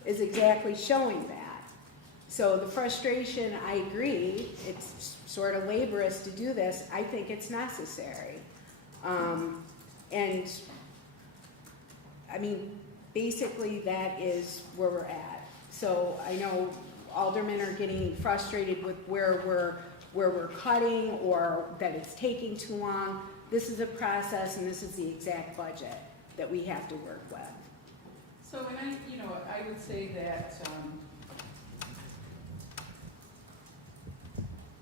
is exactly showing that. So the frustration, I agree, it's sort of laborious to do this. I think it's necessary. And I mean, basically that is where we're at. So I know aldermen are getting frustrated with where we're cutting or that it's taking too long. This is a process and this is the exact budget that we have to work with. So, and I would say that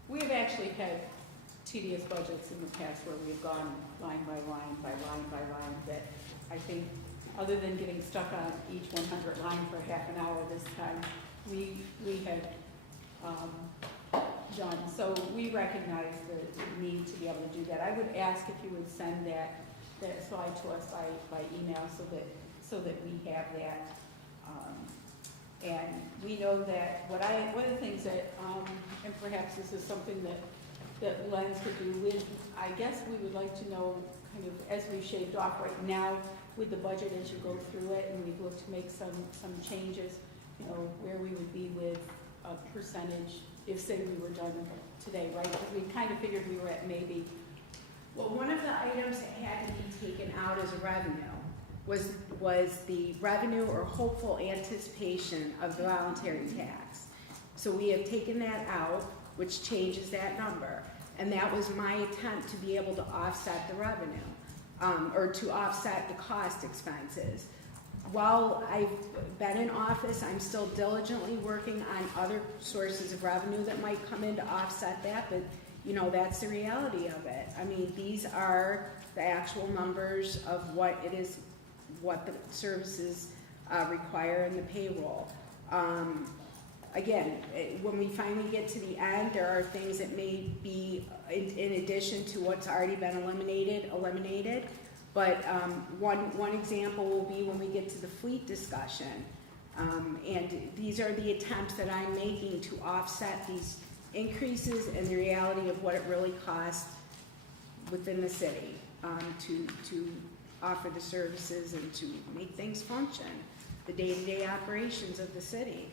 we have actually had tedious budgets in the past where we've gone line by line by line by line that I think, other than getting stuck on each 100 line for half an hour this time, we had done. So we recognize the need to be able to do that. I would ask if you would send that slide to us by email so that we have that. And we know that one of the things that, and perhaps this is something that Lens could do with, I guess we would like to know kind of as we've shaved off right now with the budget as you go through it, and we've looked to make some changes, where we would be with a percentage if, say, we were done today, right? Because we kind of figured we were at maybe. Well, one of the items that had to be taken out as a revenue was the revenue or hopeful anticipation of the voluntary tax. So we have taken that out, which changes that number. And that was my attempt to be able to offset the revenue, or to offset the cost expenses. While I've been in office, I'm still diligently working on other sources of revenue that might come in to offset that, but that's the reality of it. I mean, these are the actual numbers of what it is, what the services require in the payroll. Again, when we finally get to the end, there are things that may be in addition to what's already been eliminated. But one example will be when we get to the fleet discussion. And these are the attempts that I'm making to offset these increases and the reality of what it really costs within the city to offer the services and to make things function, the day-to-day operations of the city.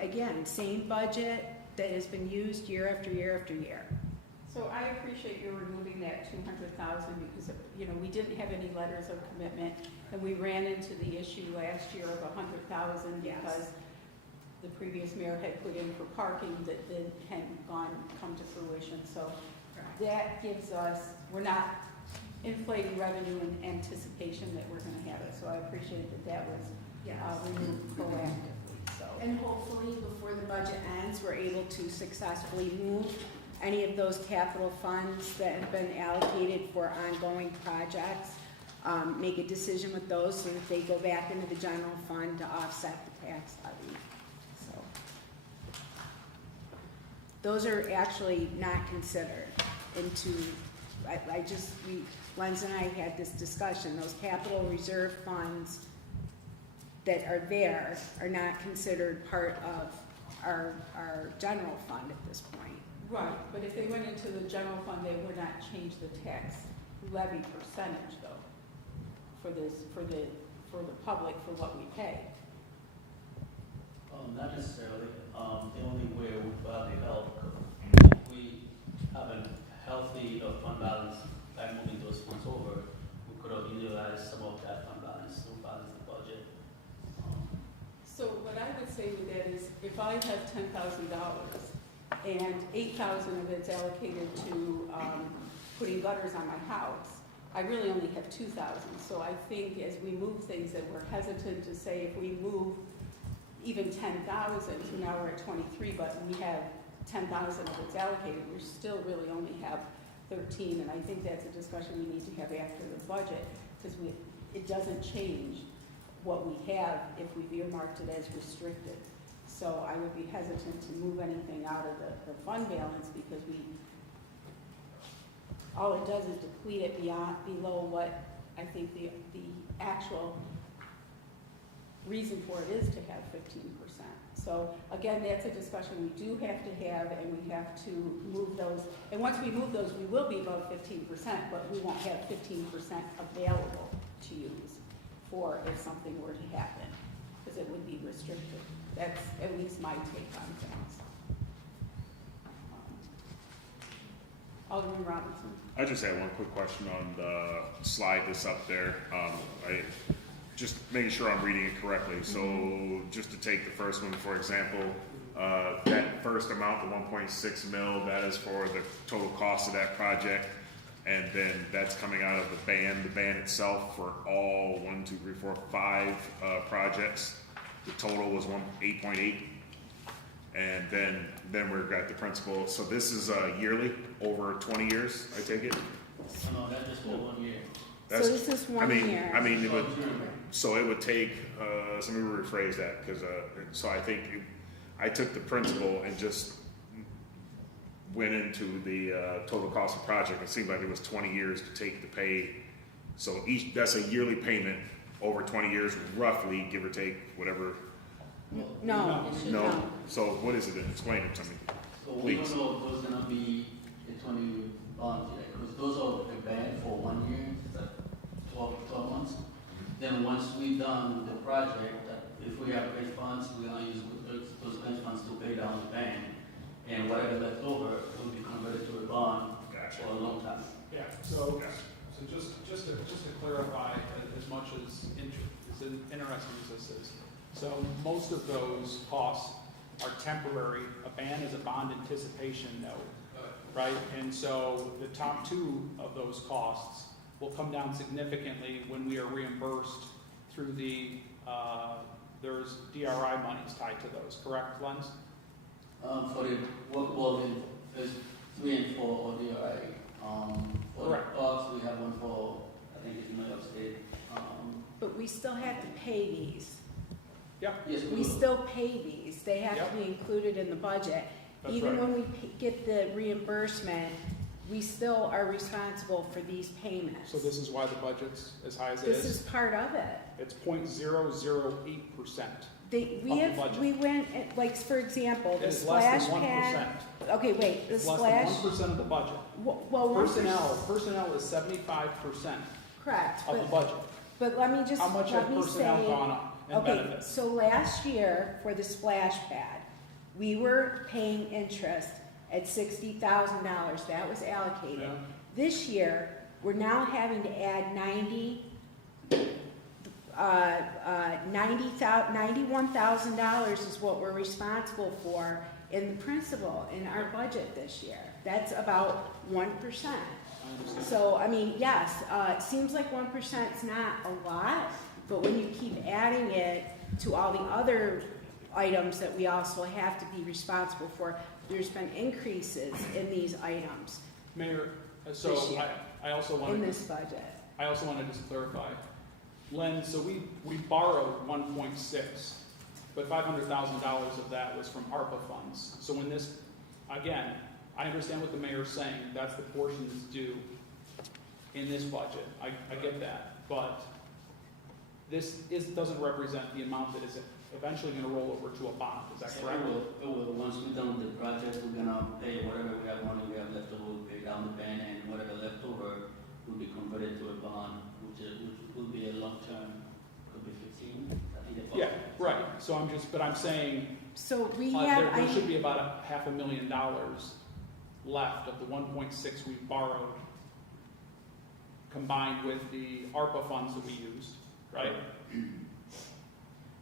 Again, same budget that has been used year after year after year. So I appreciate you removing that 200,000 because, we didn't have any letters of commitment, and we ran into the issue last year of 100,000 because the previous mayor had put in for parking that hadn't come to fruition. So that gives us, we're not inflating revenue in anticipation that we're going to have it. So I appreciate that was removed proactively. So. And hopefully before the budget ends, we're able to successfully move any of those capital funds that have been allocated for ongoing projects, make a decision with those so that they go back into the general fund to offset the tax levy. So those are actually not considered into, Lenz and I had this discussion, those capital reserve funds that are there are not considered part of our general fund at this point. Right, but if they went into the general fund, they would not change the tax levy percentage though, for the public, for what we pay. Not necessarily. The only way it would probably help, if we have a healthy fund balance by moving those funds over, we could have utilized some of that fund balance to balance the budget. So what I would say with that is, if I have $10,000 and $8,000 of it's allocated to putting gutters on my house, I really only have $2,000. So I think as we move things, that we're hesitant to say if we move even 10,000, so now we're at 23, but we have 10,000 of it's allocated, we still really only have 13, and I think that's a discussion we need to have after the budget, because it doesn't change what we have if we've earmarked it as restricted. So I would be hesitant to move anything out of the fund balance, because all it does is deplete it below what I think the actual reason for it is to have 15%. So again, that's a discussion we do have to have, and we have to move those. And once we move those, we will be above 15%, but we won't have 15% available to use for if something were to happen, because it would be restricted. That's at least my take on things. Alderman Robinson. I just had one quick question on the slide that's up there. Just making sure I'm reading it correctly. So just to take the first one, for example, that first amount, the 1.6 mil, that is for the total cost of that project. And then that's coming out of the ban itself for all 5 projects. The total was 8.8. And then we've got the principal. So this is yearly over 20 years, I take it? No, that's just for 1 year. So this is one year. I mean, so it would take, so let me rephrase that, because, so I think I took the principal and just went into the total cost of project. It seemed like it was 20 years to take the pay. So that's a yearly payment over 20 years, roughly, give or take, whatever. No. So what is it? Explain it to me. So we Please. don't know if those gonna be the 20 bonds yet, because those are banned for 1 year, like 12 months. Then once we're done the project, if we have grant funds, we're gonna use those grant funds to pay down the bank, and whatever left over will be converted to a bond for a long time. Yeah, so just to clarify, as much as interesting as this is, so most of those costs are temporary. A ban is a bond anticipation note, right? And so the top 2 of those costs will come down significantly when we are reimbursed through there's DRI monies tied to those, correct, Lenz? For the there's 3 and 4 or DRI. For Correct. the parks, we have one for, I think it's New York State. But we still have to pay these. Yep. Yes, We will. still pay these. They have Yep. to be included in the budget. That's Even right. when we get the reimbursement, we still are responsible for these payments. So this is why the budget's as high as it This is? is part of it. It's 0.008%. We went, like, for example, It the is less splash than pad. 1%. Okay, wait, the It's less splash. than 1% of the budget. Well, 1%. Personnel is 75% Correct, of the budget. but let me just, How much has let me personnel say. gone up in Okay, benefits? so last year for the splash pad, we were paying interest at $60,000. That was allocated. Yeah. This year, we're now having to add $91,000 is what we're responsible for in the principal in our budget this year. That's about 1%. I understand. So, I mean, yes, it seems like 1% is not a lot, but when you keep adding it to all the other items that we also have to be responsible for, there's been increases in these items Mayor, so This year. I also in wanted, this budget. I also wanted to just clarify. Len, so we borrowed 1.6, but $500,000 of that was from ARPA funds. So when this, again, I understand what the mayor's saying, that's the portion that's due in this budget. I get that, but doesn't represent the amount that is eventually gonna roll over to a bond, is that correct? It will, once we're done with the project, we're gonna pay whatever we have money we have left over, we'll pay down the bank, and whatever left over will be converted to a bond, which will be a long term, could be 15, I think. Yeah, right, so I'm saying, So we have, there should be about $500,000 left of the 1.6 we borrowed, combined with the ARPA funds that we used, right?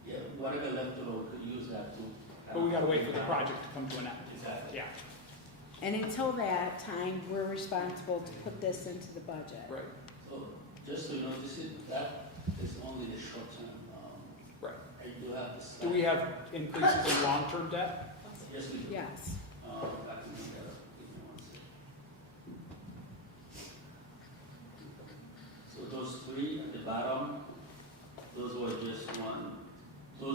Yeah, whatever left over, we could use that to. But we gotta wait for the project to come to an end. Exactly. Yeah, and until that time, we're responsible to put this into the budget. right, So, just so you know, that is only the short term, right. I do have this. Do we have increases in long-term debt? Yes, we do. Yes. I can look that up. Give me one second. So those three at the bottom, those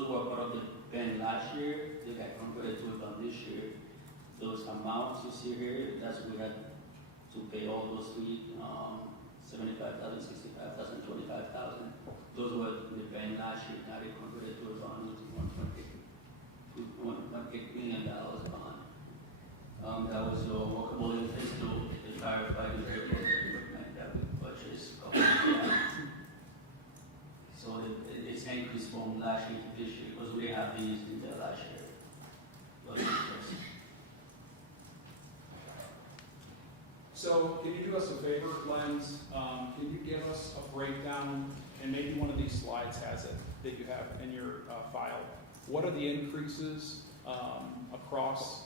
were part of the ban last year, they got converted to a bond this year. Those amounts you see here, that's we had to pay all those three, 75,000, 65,000, 25,000. Those were the ban last year, now they converted to a bond, which is $1.8 million bond. That was your workable interest to the firefighting vehicle equipment that we purchased a couple of years. So it's increased from last year to this year, because we didn't have these in the last year. But it's- So can you do us a favor, Glenn? Can you give us a breakdown, and maybe one of these slides has it, that you have in your file? What are the increases across,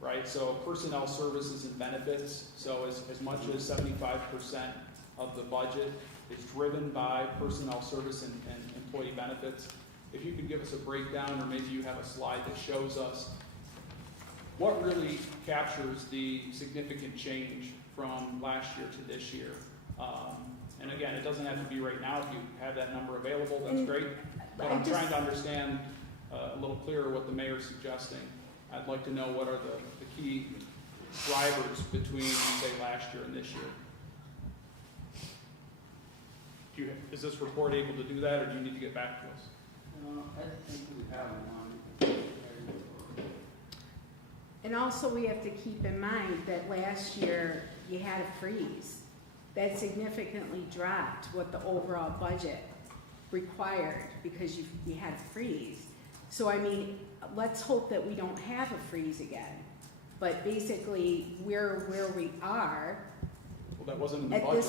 right? So personnel services and benefits, so as much as 75% of the budget is driven by personnel service and employee benefits. If you could give us a breakdown, or maybe you have a slide that shows us what really captures the significant change from last year to this year. And again, it doesn't have to be right now. If you have that number available, that's And great. But I I'm trying just- to understand a little clearer what the mayor's suggesting. I'd like to know what are the key drivers between, say, last year and this year. Is this report able to do that, or do you need to get back to us? I think we have one. And also, we have to keep in mind that last year, you had a freeze. That significantly dropped what the overall budget required, because you had a freeze. So I mean, let's hope that we don't have a freeze again. But basically, where we are, Well, that wasn't in the at budget.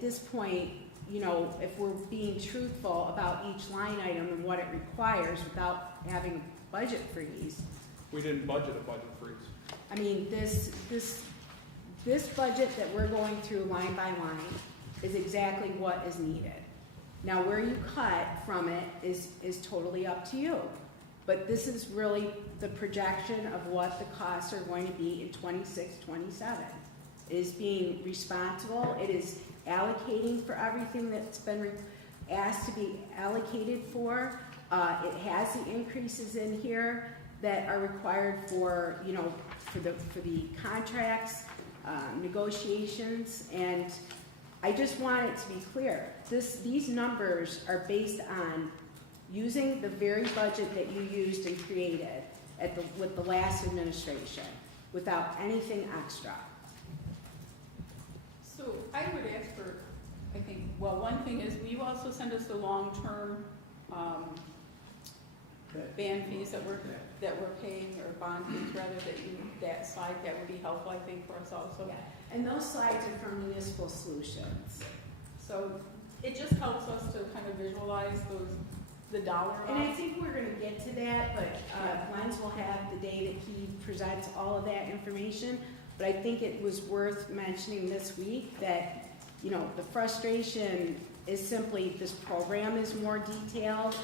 this point, you know, if we're being truthful about each line item and what it requires without having a budget freeze, We didn't budget a budget freeze. I mean, this budget that we're going through line by line is exactly what is needed. Now, where you cut from it is totally up to you. But this is really the projection of what the costs are going to be in 26, 27. It is being responsible, it is allocating for everything that's been asked to be allocated for. It has the increases in here that are required for, you know, for the contracts, negotiations, and I just want it to be clear. These numbers are based on using the very budget that you used and created with the last administration, without anything extra. So I would ask for, I think, well, one thing is, will you also send us the long-term ban fees that we're paying, or bond fees rather, that slide, that would be helpful, I think, for us also. Yeah. And those slides are from Municipal Solutions. So it just helps us to kind of visualize the dollar And I amounts. think we're gonna get to that, but Glenn's will have the day that he presents all of that information. But I think it was worth mentioning this week that, you know, the frustration is simply this program is more detailed.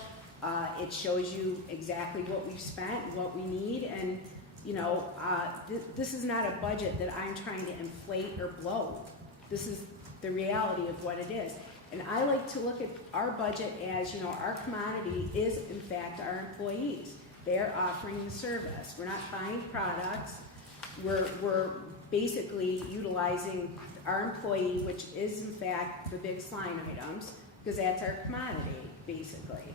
It shows you exactly what we've spent, what we need, and this is not a budget that I'm trying to inflate or blow. This is the reality of what it is. And I like to look at our budget as, our commodity is in fact our employees. They're offering the service. We're not buying products. We're basically utilizing our employee, which is in fact the big line items, because that's our commodity, basically.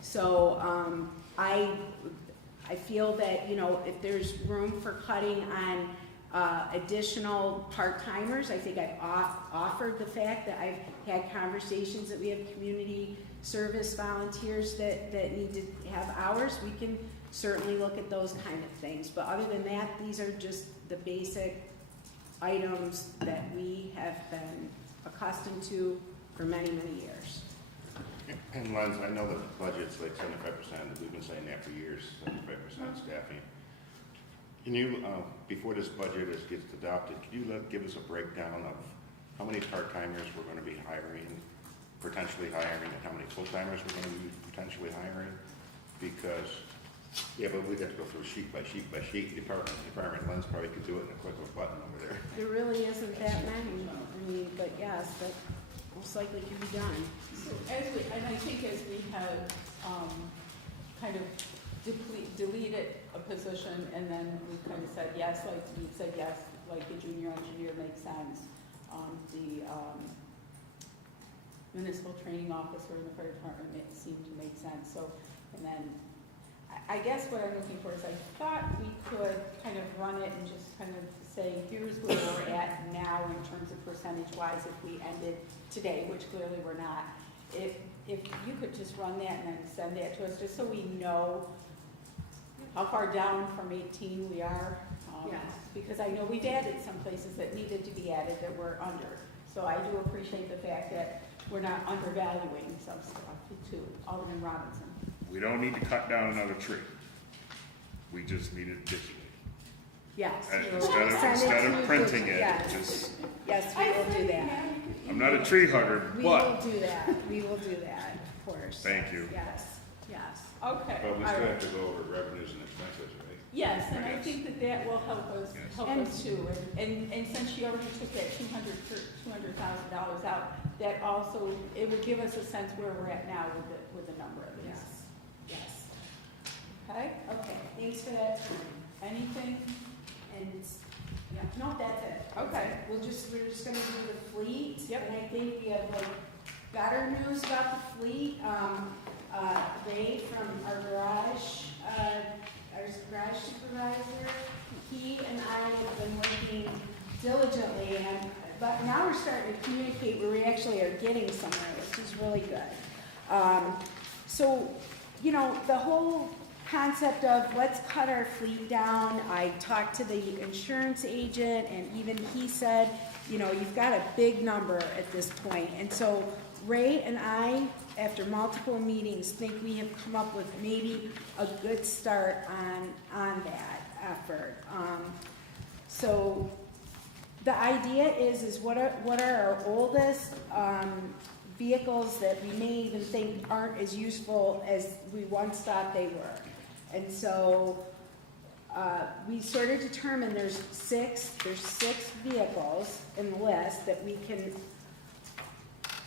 So I feel that, if there's room for cutting on additional part-timers, I think I've offered the fact that I've had conversations that we have community service volunteers that need to have hours. We can certainly look at those kind of things. But other than that, these are just the basic items that we have been accustomed to for many, many years. And Lens, I know the budget's like 75%, we've been saying that for years, 75% staffing. Can you, before this budget gets adopted, can you give us a breakdown of how many part-timers we're going to be hiring, potentially hiring, and how many full-timers we're going to be potentially hiring? Because, but we'd have to go through sheet by sheet by sheet. Department Lens probably could do it in a click of a button over there. There really isn't that many, but yes, that most likely can be done. So and I think as we have kind of deleted a position, and then we kind of said yes, like we said yes, like the junior engineer makes sense. The municipal training officer in the fire department seemed to make sense. So, and then I guess what I'm looking for is I thought we could kind of run it and just kind of say, here's where we're at now in terms of percentage-wise if we ended today, which clearly we're not. If you could just run that and then send that to us, just so we know how far down from 18 we are. Yes. Because I know we've added some places that needed to be added that we're under. So I do appreciate the fact that we're not undervaluing some stuff too. Alderman Robinson. We don't need to cut down another tree. We just need it digitally. Yes. Instead of printing it, yes. just, Yes, we will do that. I'm not a tree hugger, We but will do that. We will do that, of course. Thank you. Yes, yes. Okay. But we all still right. have to go over revenues and expenses, right? Yes, and I Yes. think that will help us Yes. too. And since she already took that $200,000 out, that also, it would give us a sense where we're at now with the number at least. Yes, yes. Okay? Okay, thanks for that. Anything? And, yeah, no, that's it. Okay. We're just gonna do the fleet. Yep. And I think we have like better news about the fleet. Ray from our garage supervisor, he and I have been working diligently, but now we're starting to communicate where we actually are getting somewhere, which is really good. So, the whole concept of let's cut our fleet down, I talked to the insurance agent, and even he said, you've got a big number at this point. And so Ray and I, after multiple meetings, think we have come up with maybe a good start on that effort. So the idea is what are our oldest vehicles that we may even think aren't as useful as we once thought they were. And so we sort of determined there's six vehicles in the list that we can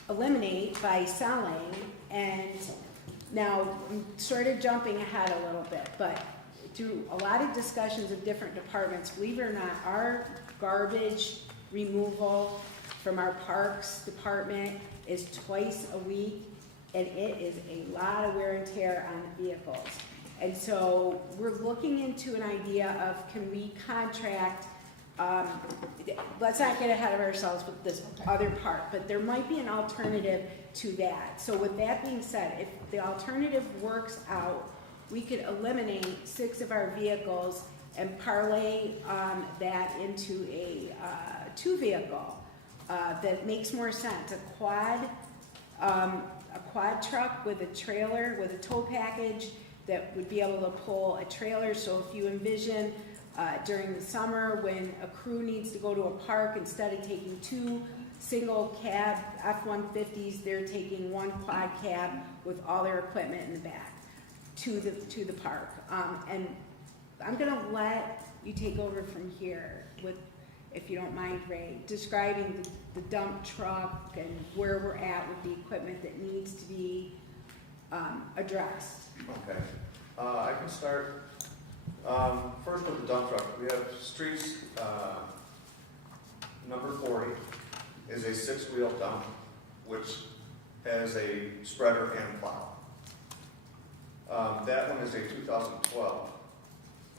eliminate by selling. And now I'm sort of jumping ahead a little bit, but through a lot of discussions of different departments, believe it or not, our garbage removal from our parks department is twice a week, and it is a lot of wear and tear on the vehicles. And so we're looking into an idea of, can we contract, let's not get ahead of ourselves with this other part, but there might be an alternative to that. So with that being said, if the alternative works out, we could eliminate 6 of our vehicles and parlay that into a 2-vehicle that makes more sense. A quad truck with a trailer, with a tow package that would be able to pull a trailer. So if you envision during the summer when a crew needs to go to a park, instead of taking 2 single cab F-150s, they're taking 1 quad cab with all their equipment in the back to the park. And I'm gonna let you take over from here with, if you don't mind, Ray, describing the dump truck and where we're at with the equipment that needs to be addressed. Okay, I can start, first with the dump truck. We have streets, number 40 is a 6-wheel dump, which has a spreader and plow. That one is a 2012,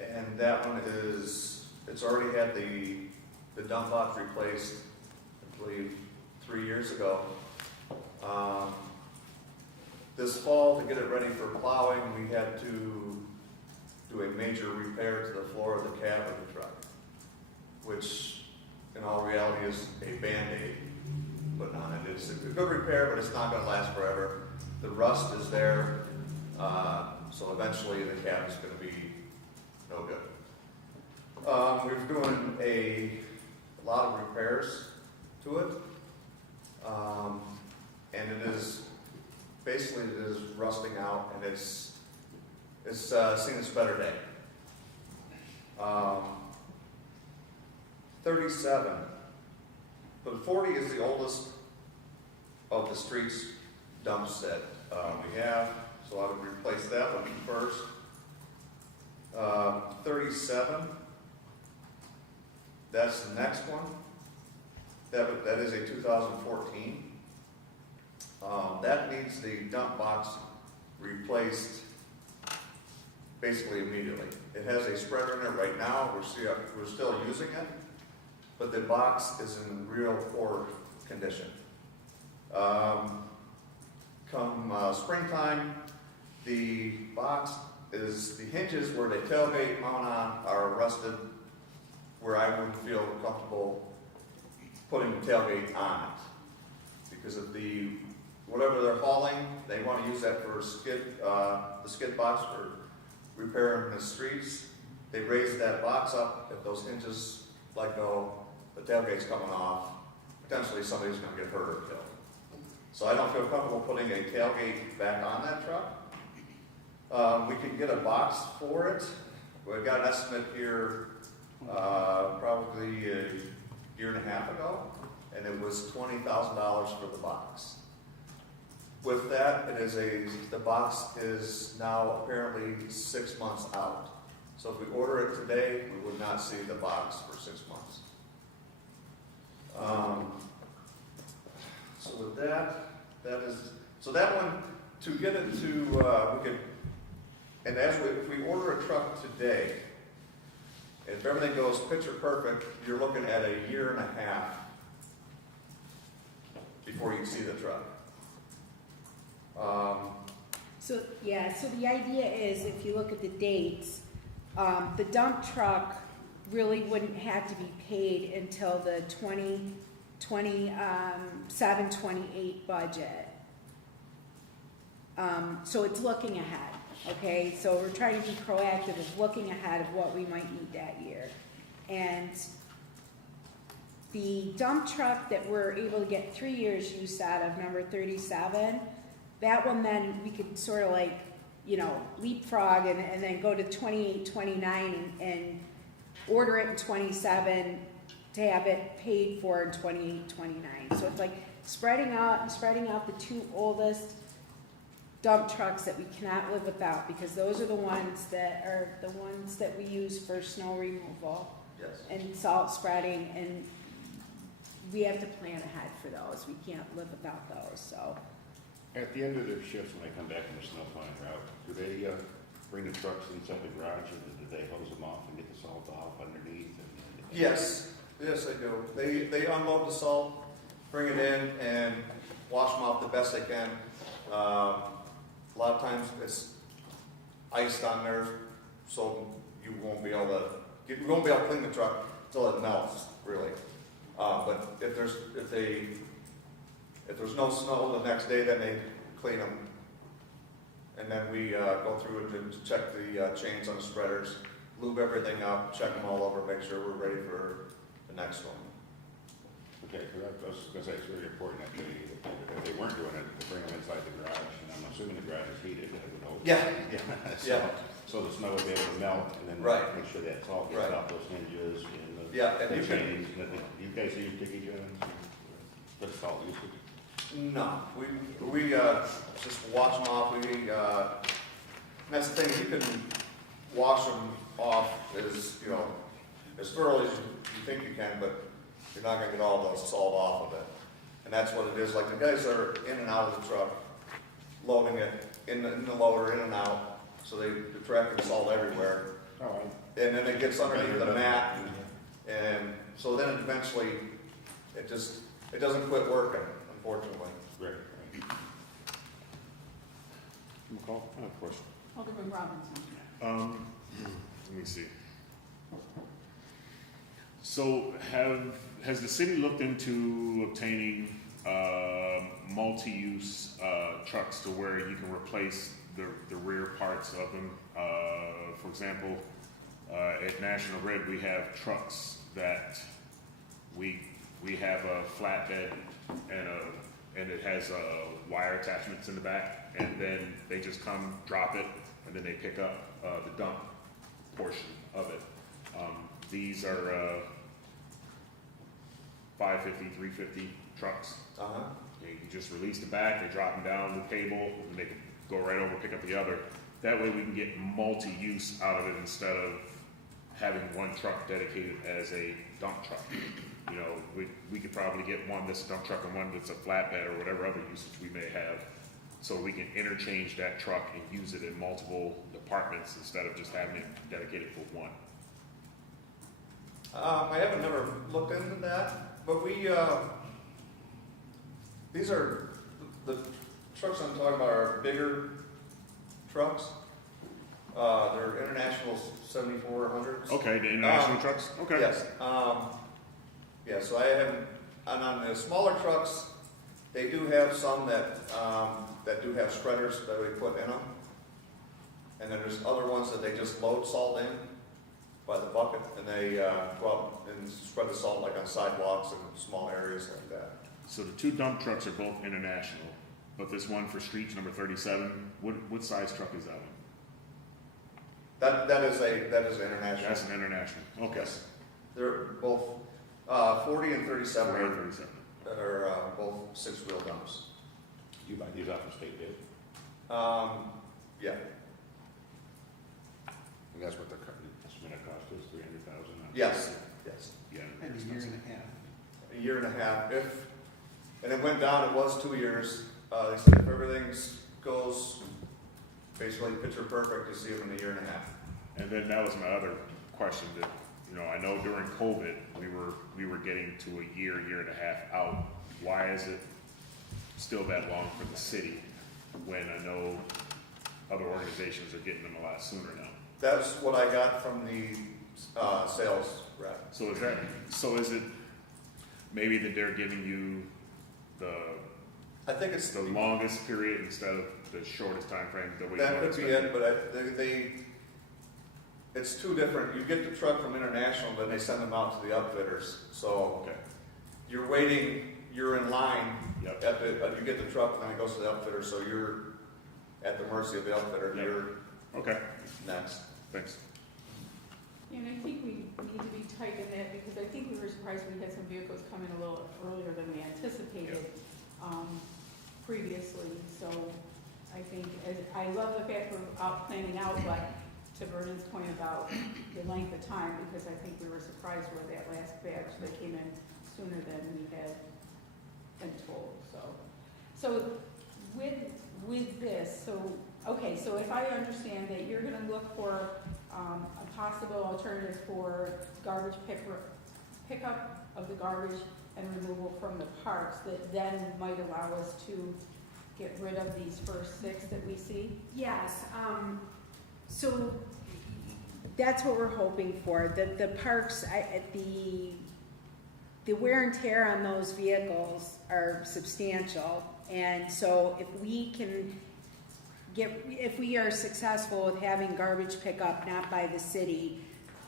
and that one is, it's already had the dump box replaced, I believe, 3 years ago. This fall, to get it ready for plowing, we had to do a major repair to the floor of the cab of the truck, which in all reality is a Band-Aid put on it. It's a good repair, but it's not going to last forever. The rust is there, so eventually the cab is going to be no good. We're doing a lot of repairs to it, and it is basically it is rusting out, and it's seen its better day. 37, but 40 is the oldest of the streets dumps that we have, so I would replace that one first. 37, that's the next one. That is a 2014. That needs the dump box replaced basically immediately. It has a spreader in it right now. We're still using it, but the box is in real poor condition. Come springtime, the box is, the hinges where the tailgate mount on are rusted, where I wouldn't feel comfortable putting the tailgate on it. Because of the, whatever they're hauling, they want to use that for the skid box for repairing the streets. They raise that box up. If those hinges let go, the tailgate's coming off. Potentially somebody's going to get hurt or killed. So I don't feel comfortable putting a tailgate back on that truck. We can get a box for it. We've got an estimate here probably a year and a half ago, and it was $20,000 for the box. With that, the box is now apparently 6 months out. So if we order it today, we would not see the box for 6 months. So with so that one, to get it to, we could, and if we order a truck today, if everything goes picture perfect, you're looking at a year and a half before you see the truck. So the idea is, if you look at the dates, the dump truck really wouldn't have to be paid until the 27-28 budget. So it's looking ahead, okay? So we're trying to be proactive of looking ahead of what we might need that year. And the dump truck that we're able to get 3 years use out of, number 37, that one then we could sort of like, leapfrog and then go to 28, 29 and order it in 27 to have it paid for in 28, 29. So it's like spreading out the two oldest dump trucks that we cannot live without, because those are the ones that we use for snow removal. Yes. And salt spreading, and we have to plan ahead for those. We can't live without those, so. At the end of their shifts, when they come back from the snow plowing route, do they bring the trucks inside the garage, or do they hose them off and get the salt off underneath? Yes, they do. They unload the salt, bring it in, and wash them off the best they can. A lot of times it's iced on there, so you won't be able to clean the truck until it melts, really. But if there's no snow the next day, then they clean them. And then we go through and check the chains on the spreaders, lube everything up, check them all over, make sure we're ready for the next one. Okay, because that's very important, that if they weren't doing it, to bring them inside the garage, and I'm assuming the garage is heated, I would hope. Yeah. So, So the snow would be able to melt and then Right. make sure that salt gets Right. off those hinges and the Yeah, and the you can, chains. And you guys use Dickie Jones for the salt usage? no, we just wash them off, that's the thing, you can wash them off as thoroughly as you think you can, but you're not gonna get all the salt off of it. And that's what it is, like the guys are in and out of the truck, loading it in the loader, in and out, so they're tracking salt everywhere. Oh, And then it gets underneath the mat, and so then eventually, it doesn't quit working, unfortunately. Right. McCall, I have a question. Alderman Robinson. Let me see. So has the city looked into obtaining multi-use trucks to where you can replace the rear parts of them? For example, at National Grid, we have trucks that we have a flatbed and it has wire attachments in the back, and then they just come, drop it, and then they pick up the dump portion of it. These are 550, 350 trucks. Uh-huh. You just release the back, they drop them down the table, and they can go right over, pick up the other. That way we can get multi-use out of it instead of having one truck dedicated as a dump truck. You know, we could probably get one that's a dump truck and one that's a flatbed or whatever other usage we may have. So we can interchange that truck and use it in multiple departments instead of just having it dedicated for one. I haven't never looked into that, but these are, the trucks I'm talking about are bigger trucks. They're International 7400s. Okay, the international trucks? Okay. Yes. Yeah, so I haven't, and on the smaller trucks, they do have some that do have spreaders that we put in them. And then there's other ones that they just load salt in by the bucket, and they go out and spread the salt like on sidewalks and small areas like that. So the two dump trucks are both international, but this one for streets number 37, what size truck is that one? That is international. That's an international. Okay. Yes. They're both 40 and 37 40 are, and 37. are both six-wheel dumps. You buy these off of state bid? Yeah. And that's what the estimate cost is, 300,000? Yes. Yes. Yeah. And a year and a half. A year and a half. And it went down. It was 2 years. They said if everything goes basically picture perfect, you see them in a year and a half. And then that was my other question that, I know during COVID, we were getting to a year and a half out. Why is it still that long for the city when I know other organizations are getting them a lot sooner now? That's what I got from the sales rep. So is it maybe that they're giving you I think it's the longest period instead of the shortest time frame that we that could be it, but it's two different. You get the truck from International, then they send them out to the upfitters. So Okay. you're waiting, you're in line Yep. you get the truck, and then it goes to the upfitter, so you're at the mercy of the upfitter. Yep. You're Okay, next. thanks. And I think we need to be tight in that, because I think we were surprised we had some vehicles come in a little earlier than we anticipated previously. So I think, I love the fact we're out planning out, but to Vernon's point about the length of time, because I think we were surprised with that last batch that came in sooner than we had been told. So with this, okay, so if I understand that you're gonna look for a possible alternative for garbage pickup of the garbage and removal from the parks, that then might allow us to get rid of these first 6 that we see? Yes, so that's what we're hoping for. The parks, the wear and tear on those vehicles are substantial. And so if we are successful with having garbage pickup not by the city,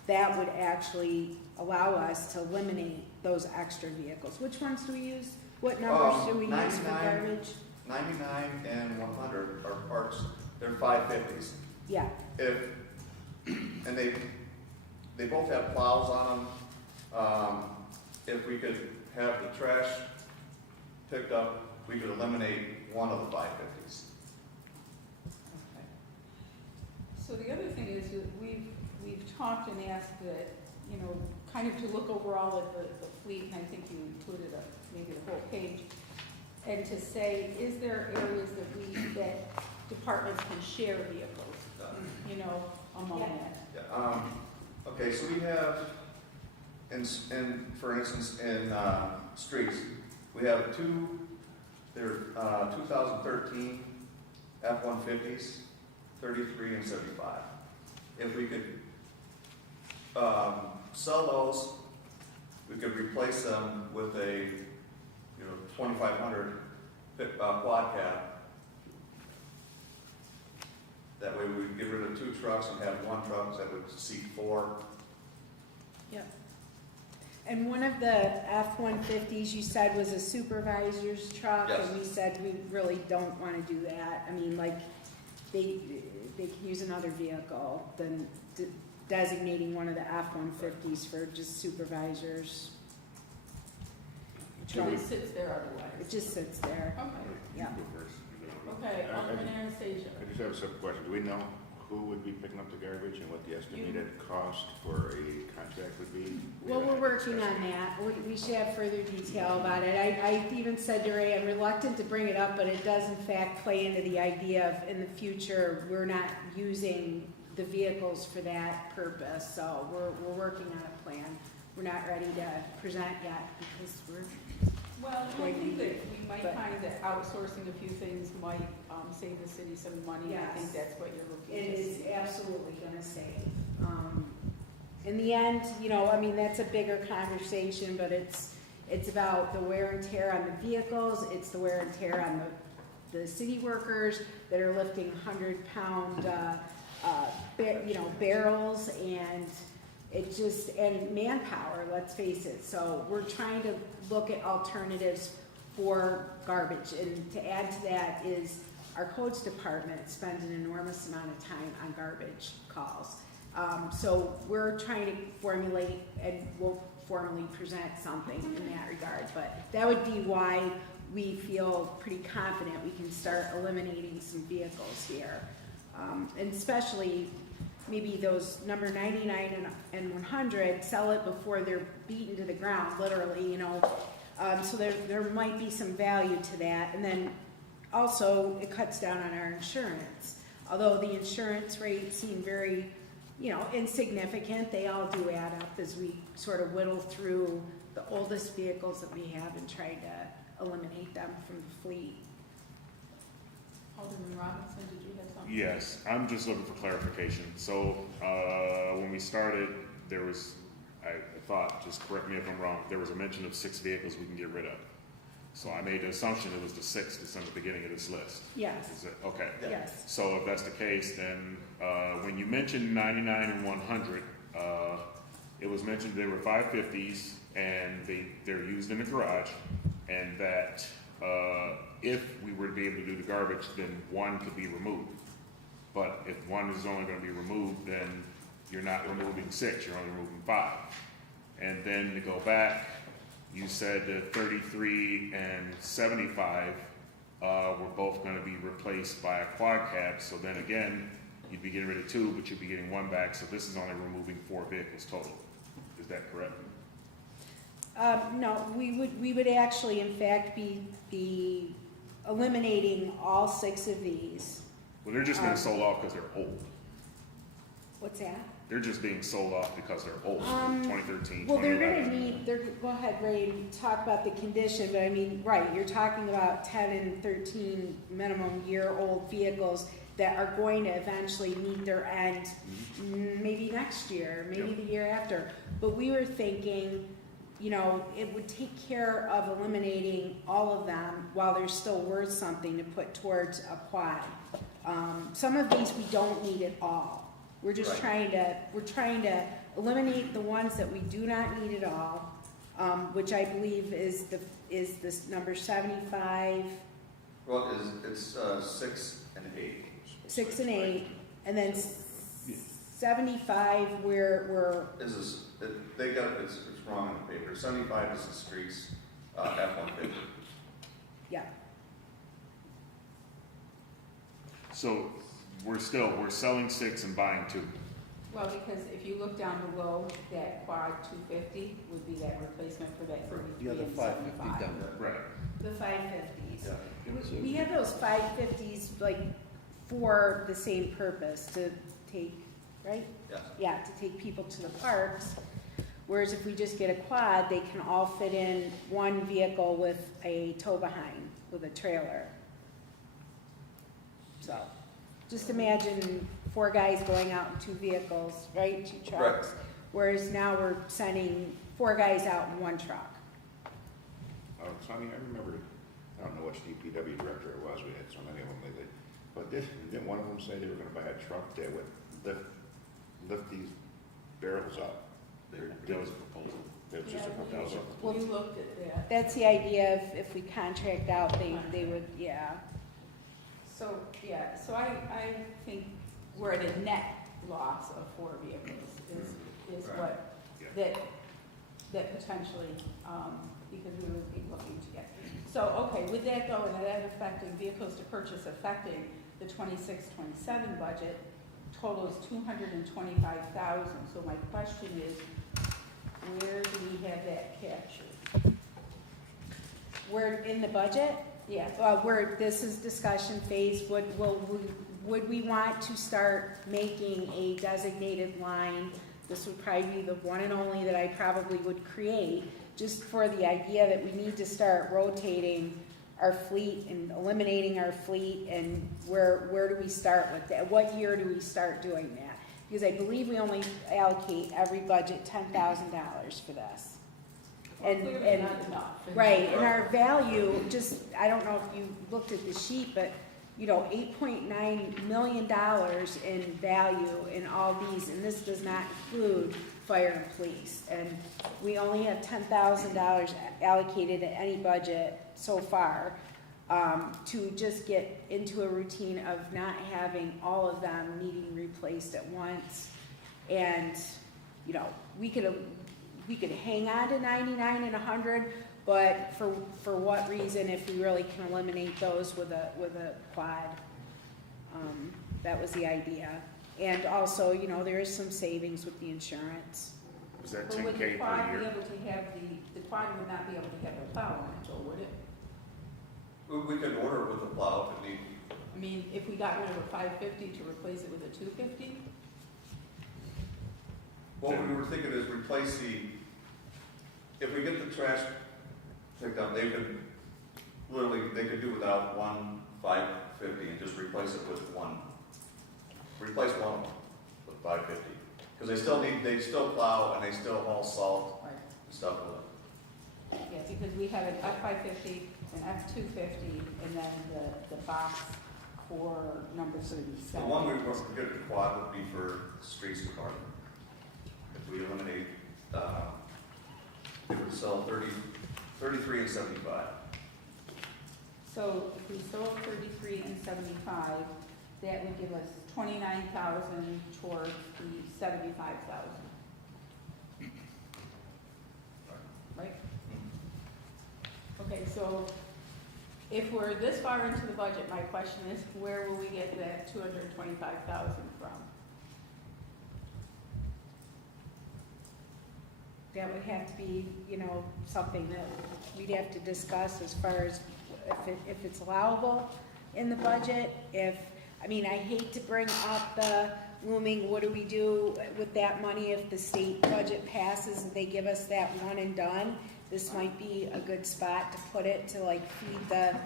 that would actually allow us to eliminate those extra vehicles. Which ones do we use? What numbers do we use for 99. garbage? 99 and 100 are parts. They're 550s. Yeah, If and they both have plows on them. If we could have the trash picked up, we could eliminate one of the 550s. Okay. So the other thing is that we've talked and asked that, you know, kind of to look overall at the fleet, and I think you included maybe the whole page, and to say, is there areas that departments can share vehicles, you know, among that? Yeah, okay, so we have, for instance, in streets, we have they're 2013 F-150s, 33 and 75. If we could sell those, we could replace them with a 2500 quad cab. That way we would get rid of 2 trucks and have 1 truck that would seat 4. Yep. And one of the F-150s you said was a supervisor's truck, Yes. and we said we really don't want to do that. I mean, like, they can use another vehicle than designating one of the F-150s for just supervisors. It just sits there otherwise. It just sits there. Okay. Yeah. You go first. Okay, Alderman Anastasia. I just have a simple question. Do we know who would be picking up the garbage and what the estimated cost for a contract would be? Well, we're working on that. We should have further detail about it. I even said to Ray, I'm reluctant to bring it up, but it does in fact play into the idea of in the future, we're not using the vehicles for that purpose. So we're working on a plan. We're not ready to present yet because we're, Well, I think that we might But- find that outsourcing a few things might save the city some money. I think Yes. that's what you're looking it to is see. absolutely gonna save. In the end, you know, I mean, that's a bigger conversation, but it's about the wear and tear on the vehicles, it's the wear and tear on the city workers that are lifting 100-pound, barrels, and it just, and manpower, let's face it. So we're trying to look at alternatives for garbage, and to add to that is our codes department spends an enormous amount of time on garbage calls. So we're trying to formulate, and we'll formally present something in that regard, but that would be why we feel pretty confident we can start eliminating some vehicles here. And especially maybe those number 99 and 100, sell it before they're beaten to the ground, literally, you know. So there might be some value to that. And then also it cuts down on our insurance. Although the insurance rates seem very, insignificant, they all do add up as we sort of whittle through the oldest vehicles that we have and try to eliminate them from the fleet. Alderman Robinson, did you have something? Yes, I'm just looking for clarification. So, when we started, there was, I thought, just correct me if I'm wrong, there was a mention of 6 vehicles we can get rid of. So I made the assumption it was the 6th that's in the beginning of this list. Yes, Is it, okay. yes. So if that's the case, then, when you mentioned 99 and 100, it was mentioned they were 550s and they're used in the garage, and that, if we were to be able to do the garbage, then 1 could be removed. But if 1 is only gonna be removed, then you're not removing 6, you're only removing 5. And then to go back, you said that 33 and 75 were both gonna be replaced by a quad cab, so then again, you'd be getting rid of 2, but you'd be getting 1 back, so this is only removing 4 vehicles total. Is that correct? No, we would actually, in fact, be eliminating all 6 of these. Well, they're just being sold off because they're old. What's that? They're just being sold off because they're old, 2013, Well, they're 2011. gonna need, go ahead, Ray, and talk about the condition, but I mean, right, you're talking about 10 and 13 minimum year-old vehicles that are going to eventually meet their end, maybe next year, maybe Yep. the year after. But we were thinking, it would take care of eliminating all of them while they're still worth something to put towards a quad. Some of these we don't need at all. We're just Right. trying to eliminate the ones that we do not need at all, which I believe is this number 75, Well, it's 6 and 8. 6 and 8, and then 75, we're, Is this, they got, it's wrong on the paper. 75 is the streets, F-150. yeah. So we're selling 6 and buying 2. Well, because if you look down below, that quad 250 would be that replacement for that 33 The other and 550 75. down there. Right. The 550s. Yeah. We have those 550s like for the same purpose, to take, right? Yes. Yeah, to take people to the parks. Whereas if we just get a quad, they can all fit in one vehicle with a tow behind, with a trailer. So, just imagine 4 guys going out in 2 vehicles, right, 2 trucks. Whereas now we're sending 4 guys out in 1 truck. Sonny, I remember, I don't know which DPW director it was, we had so many of them lately, but didn't one of them say they were gonna buy a truck that would lift these barrels up? That was a proposal. That was just a proposal. Well, we looked at that. That's the idea of if we contract out, they would, yeah. So, yeah, so I think we're at a net loss of 4 vehicles is Right. what, Yeah. that potentially, because we would be looking to get. So, okay, with that though, and that affecting vehicles to purchase affecting the 26-27 budget totals $225,000. So my question is, where do we have that captured? We're in the budget? Yeah, This is discussion phase, would we want to start making a designated line? This would probably be the one and only that I probably would create, just for the idea that we need to start rotating our fleet and eliminating our fleet, and where do we start with that? What year do we start doing that? Because I believe we only allocate every budget $10,000 for this. And not enough. right, and our value, just, I don't know if you looked at the sheet, but, you know, $8.9 million in value in all these, and this does not include fire and police. And we only have $10,000 allocated at any budget so far, to just get into a routine of not having all of them needing replaced at once. And, you know, we could hang on to 99 and 100, but for what reason, if we really can eliminate those with a quad? That was the idea. And also, you know, there is some savings with the insurance. Was that But would 10K the per quad be year? able to have the quad would not be able to have a plow on it, though, would it? We could order it with a plow if need be. I mean, if we got rid of a 550 to replace it with a 250? What we were thinking is replace if we get the trash picked up, they could do without one 550 and just replace it with one. Replace one of them with 550. Because they still plow and they still haul salt Right. and stuff with it. Yeah, because we have an F550, an F250, and then the box for number 37. The one we were to get a quad would be for streets department. If we eliminate, it would sell 33 and 75. So if we sold 33 and 75, that would give us 29,000 towards the 75,000. Right? Okay, so if we're this far into the budget, my question is, where will we get that 225,000 from? That would have to be, you know, something that we'd have to discuss as far as if it's allowable in the budget. I hate to bring up the looming, what do we do with that money if the state budget passes and they give us that one and done? This might be a good spot to put it, to like feed that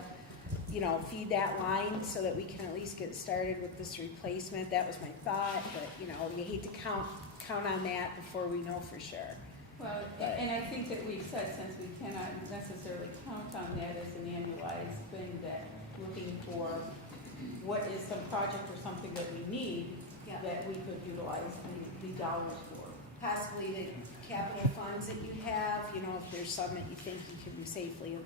line so that we can at least get started with this replacement. That was my thought, but, you know, you hate to count on that before we know for sure. Well, and I think that we've said, since we cannot necessarily count on that as an annualized thing, that looking for what is some project or something that we need, Yeah. that we could utilize the dollars for. Possibly the capital funds that you have, you know, if there's some that you think you can safely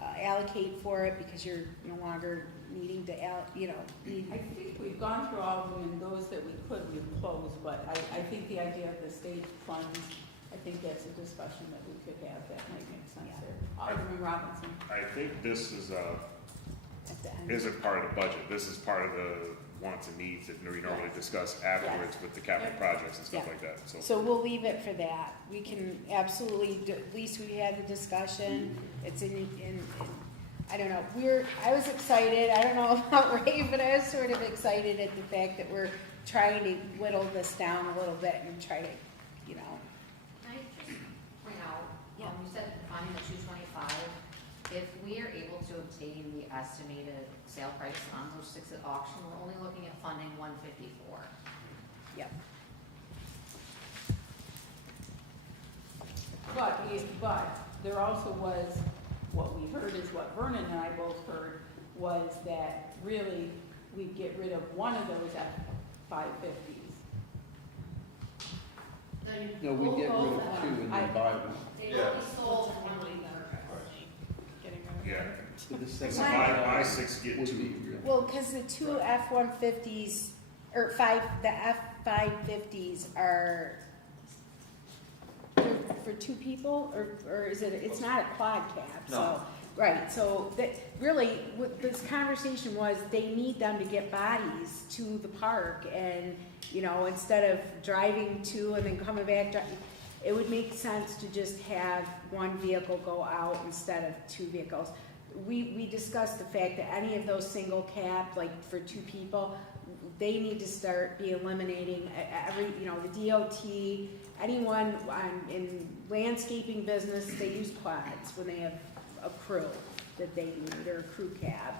allocate for it because you're no longer needing to need. I think we've gone through all of them, and those that we could, we've closed, but I think the idea of the state funds, I think that's a discussion that we could have, that might make sense Yeah. there. Alderman Robinson. I think this is At the end. isn't part of the budget. This is part of the wants and needs that we normally discuss afterwards with the capital Yep. projects and stuff Yeah. like that, so. So we'll leave it for that. We can absolutely, at least we had the discussion. It's in I don't know, I was excited. I don't know about Ray, but I was sort of excited at the fact that we're trying to whittle this down a little bit and try to, Can I just point out, Yeah. you said funding the 225, if we are able to obtain the estimated sale price on those 6 at auction, we're only looking at funding 154. yep. But there also was, what we heard is what Vernon and I both heard, was that really we'd get rid of one of those F-550s. No, we get rid of two and then buy one. They Yeah. will be sold when we Getting rid of Yeah, So the so second buy 6, get would 2. be real. Well, because the two F-150s, or the F-550s are for two people, or is it, it's not a quad cab, so. No. Right, so that, really, what this conversation was, they need them to get bodies to the park, and, instead of driving to and then coming back, it would make sense to just have one vehicle go out instead of two vehicles. We discussed the fact that any of those single cab, like for two people, they need to start be eliminating every, the DOT, anyone in landscaping business, they use quads when they have a crew that they need, or a crew cab.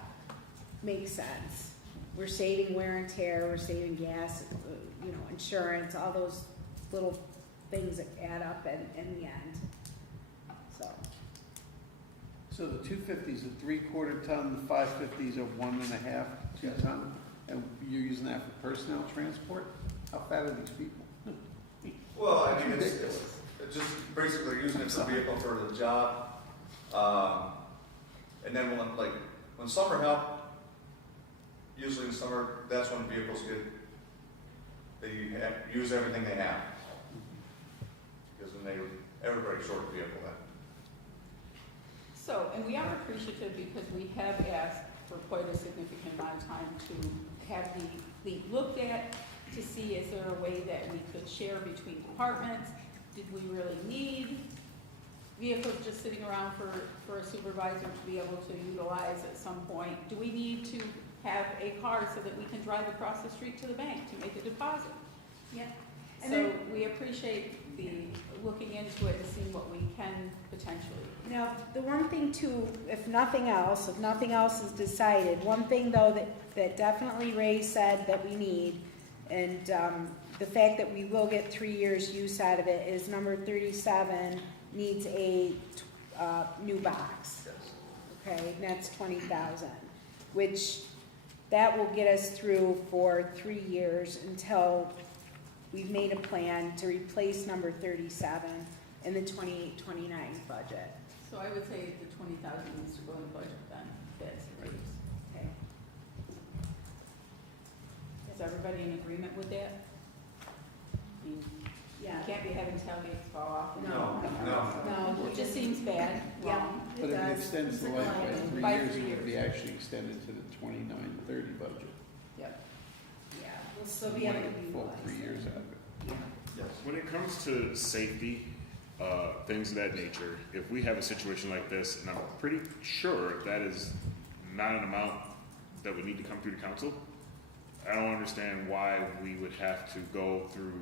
Makes sense. We're saving wear and tear, we're saving gas, insurance, all those little things that add up in the end. So the 250s are 3/4 ton, the 550s are 1.5, 2 ton, and you're using that for personnel transport? How fat are these people? Well, I mean, it's just basically using it as a vehicle for the job. And then when summer help, usually in summer, that's when vehicles use everything they have. Because everybody's short a vehicle then. So, and we are appreciative because we have asked for quite a significant amount of time to have the fleet looked at, to see is there a way that we could share between departments? Did we really need vehicles just sitting around for a supervisor to be able to utilize at some point? Do we need to have a car so that we can drive across the street to the bank to make a deposit? Yeah. So we appreciate the looking into it and seeing what we can potentially. Now, the one thing too, if nothing else is decided, one thing though that definitely Ray said that we need, and the fact that we will get 3 years use out of it, is number 37 needs a new box. Okay, and that's 20,000, which that will get us through for 3 years until we've made a plan to replace number 37 in the 28-29 budget. So I would say the 20,000 needs to go in the budget then, that's the raise. Okay. Is everybody in agreement with that? You can't be having tailgates fall off. and- No. No, It just seems bad, Yeah. wrong. But if it extends the life by 3 By years, 3 it would be years. actually extended to the 29-30 budget. Yep. Yeah, we'll still be able to Get full utilize 3 it. years out of it. Yes. When it comes to safety, things of that nature, if we have a situation like this, and I'm pretty sure that is not an amount that would need to come through the council, I don't understand why we would have to go through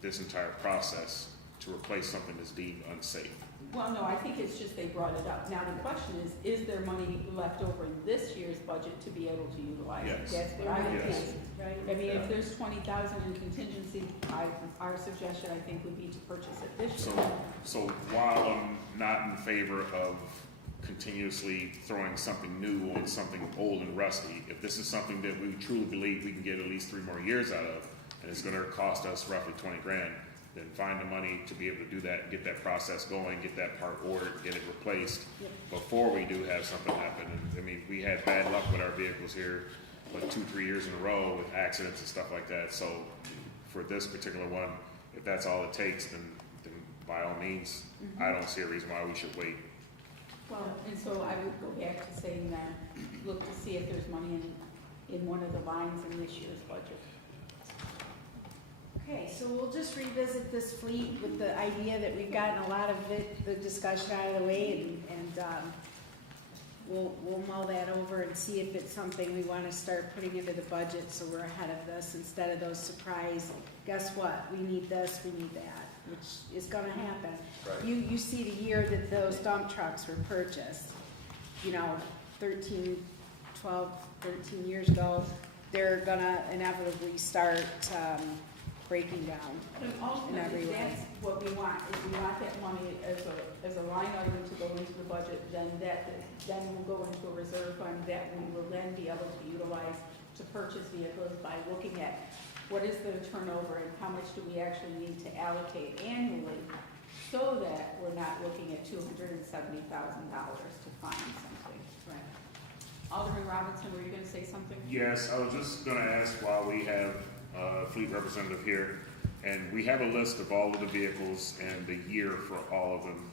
this entire process to replace something that's deemed unsafe. Well, no, I think it's just they brought it up. Now, the question is there money left over in this year's budget to be able to utilize it? Yes. That's what I would Yes. think. Right. I mean, if there's 20,000 in contingency, our suggestion, I think, would be to purchase it this year. So while I'm not in favor of continuously throwing something new on something old and rusty, if this is something that we truly believe we can get at least 3 more years out of, and it's gonna cost us roughly 20 grand, then find the money to be able to do that, get that process going, get that part ordered, get it replaced before we do have something happen. And, I mean, we had bad luck with our vehicles here, like 2-3 years in a row with accidents and stuff like that. So for this particular one, if that's all it takes, then by all means, I don't see a reason why we should wait. Well, and so I would go back to saying that, look to see if there's money in one of the lines in this year's budget. Okay, so we'll just revisit this fleet with the idea that we've gotten a lot of it, the discussion out of the way, and we'll mull that over and see if it's something we want to start putting into the budget so we're ahead of this instead of those surprise, guess what, we need this, we need that, which is gonna happen. Right. You see the year that those dump trucks were purchased, 13 years ago, they're gonna inevitably start breaking down. And In ultimately, every way. that's what we want, is we want that money as a line item to go into the budget, then will go into a reserve fund that we will then be able to utilize to purchase vehicles by looking at what is the turnover and how much do we actually need to allocate annually, so that we're not looking at $270,000 to find something. Right. Alderman Robinson, were you gonna say something? Yes, I was just gonna ask while we have fleet representative here, and we have a list of all of the vehicles and the year for all of them.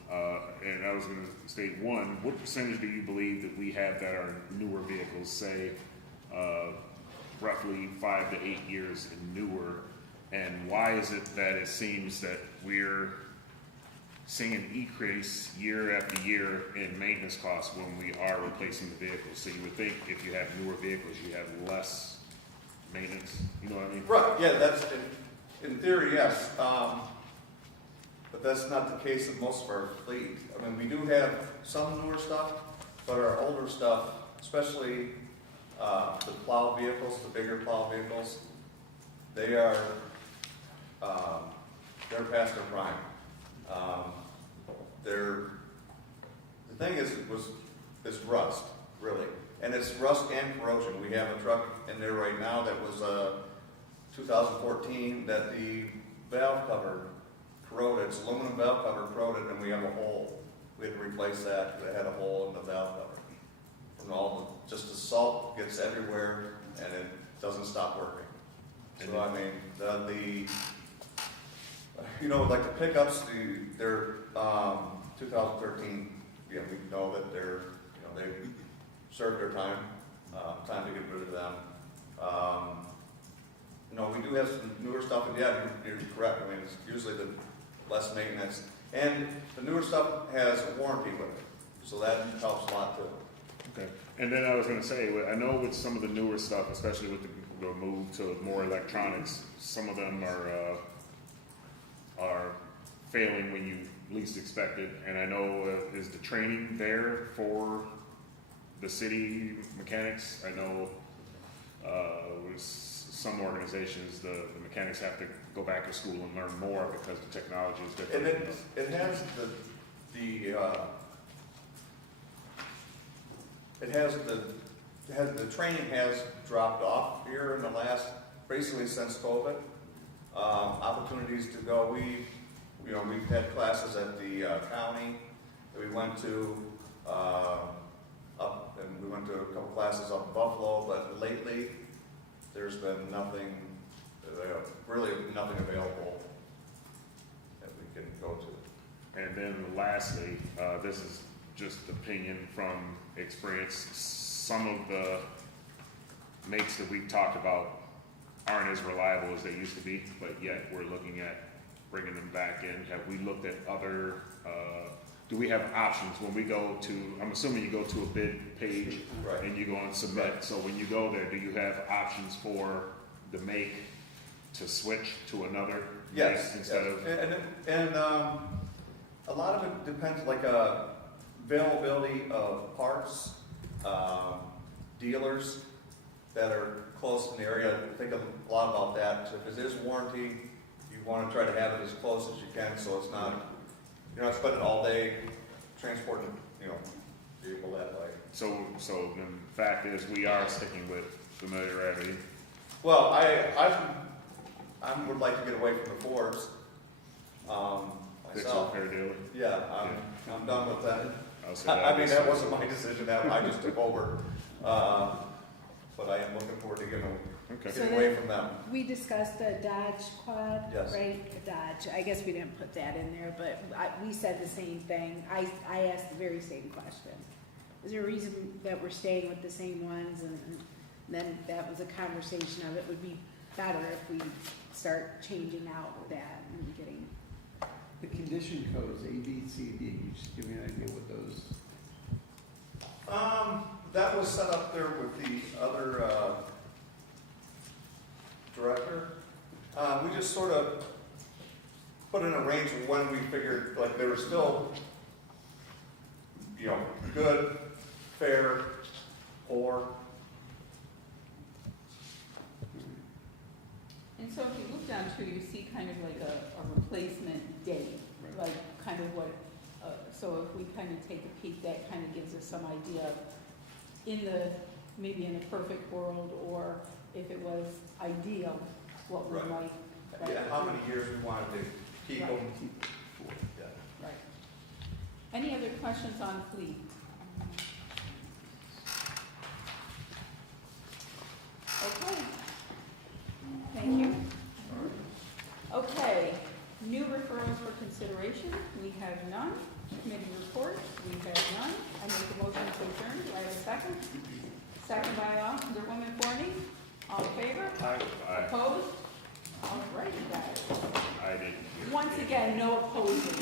And I was gonna state, one, what percentage do you believe that we have that are newer vehicles, say, roughly 5 to 8 years and newer? And why is it that it seems that we're seeing an increase year after year in maintenance costs when we are replacing the vehicles? So you would think if you have newer vehicles, you have less maintenance, you know what I mean? Right, yeah, that's, in theory, yes. But that's not the case in most of our fleet. I mean, we do have some newer stuff, but our older stuff, especially the plow vehicles, the bigger plow vehicles, they are, they're past their prime. The thing is, it's rust, really. And it's rust and corrosion. We have a truck in there right now that was 2014 that the valve cover corroded. It's aluminum valve cover corroded, and we have a hole. We had to replace that. It had a hole in the valve cover. From just the salt gets everywhere, and it doesn't stop working. So I mean, like the pickups, they're 2013. Yeah, we know that they served their time. Time to get rid of them. We do have some newer stuff, and yeah, you're correct. I mean, it's usually the less maintenance, and the newer stuff has a warranty with it, so that helps a lot too. Okay. And then I was going to say, I know with some of the newer stuff, especially with the move to more electronics, some of them are failing when you least expect it. And I know, is the training there for the city mechanics? I know with some organizations, the mechanics have to go back to school and learn more because the technology is different. And it has the training has dropped off here in the last, basically since COVID. Opportunities to go. We've had classes at the county that we went to up, and we went to a couple classes up in Buffalo, but lately there's been nothing, really nothing available that we can go to. And then lastly, this is just opinion from experience. Some of the makes that we've talked about aren't as reliable as they used to be, but yet we're looking at bringing them back in. Have we looked at other, do we have options when we go to, I'm assuming you go to a bid page Right. and you go and submit. Right. So when you go there, do you have options for the make to switch to another? Yes. make instead yes. of, And a lot of it depends, like availability of parts, dealers that are close in the area. Think a lot about that. So if it is warranty, you want to try to have it as close as you can, so it's not, you're not spending all day transporting, vehicle that way. so the fact is we are sticking with familiarity. Well, I would like to get away from the Fords, Fix Myself, all fair daily. yeah, I'm done with that. I'll say I mean, just- that wasn't my decision, that, I just took over. But I am looking forward to Okay. So getting away from them. We discussed a Dodge quad, Yes. right? A Dodge. I guess we didn't put that in there, but we said the same thing. I asked the very same question. Is there a reason that we're staying with the same ones? And then that was a conversation of it would be better if we start changing out that and getting. The condition codes, A, B, C, D, you just give me an idea what those, That was set up there with the other, director. We just sort of put in a range of when we figured, like, they were still, good, fair, poor. And so if you look down too, you see kind of like a replacement date, like kind of what, so if we kind of take a peek, that kind of gives us some idea of maybe in a perfect world, or if it was ideal, what we Right. might. Yeah, how many years we wanted to keep Right. them. Yeah. Right. Any other questions on fleet? Okay. Thank you. Okay, new referrals for consideration, we have none. Committee reports, we have none. I make a motion to adjourn, do I have a second? Second by Alderwoman Forney, all in favor? Aye. Opposed? All right, guys. I didn't hear. Once again, no opposed.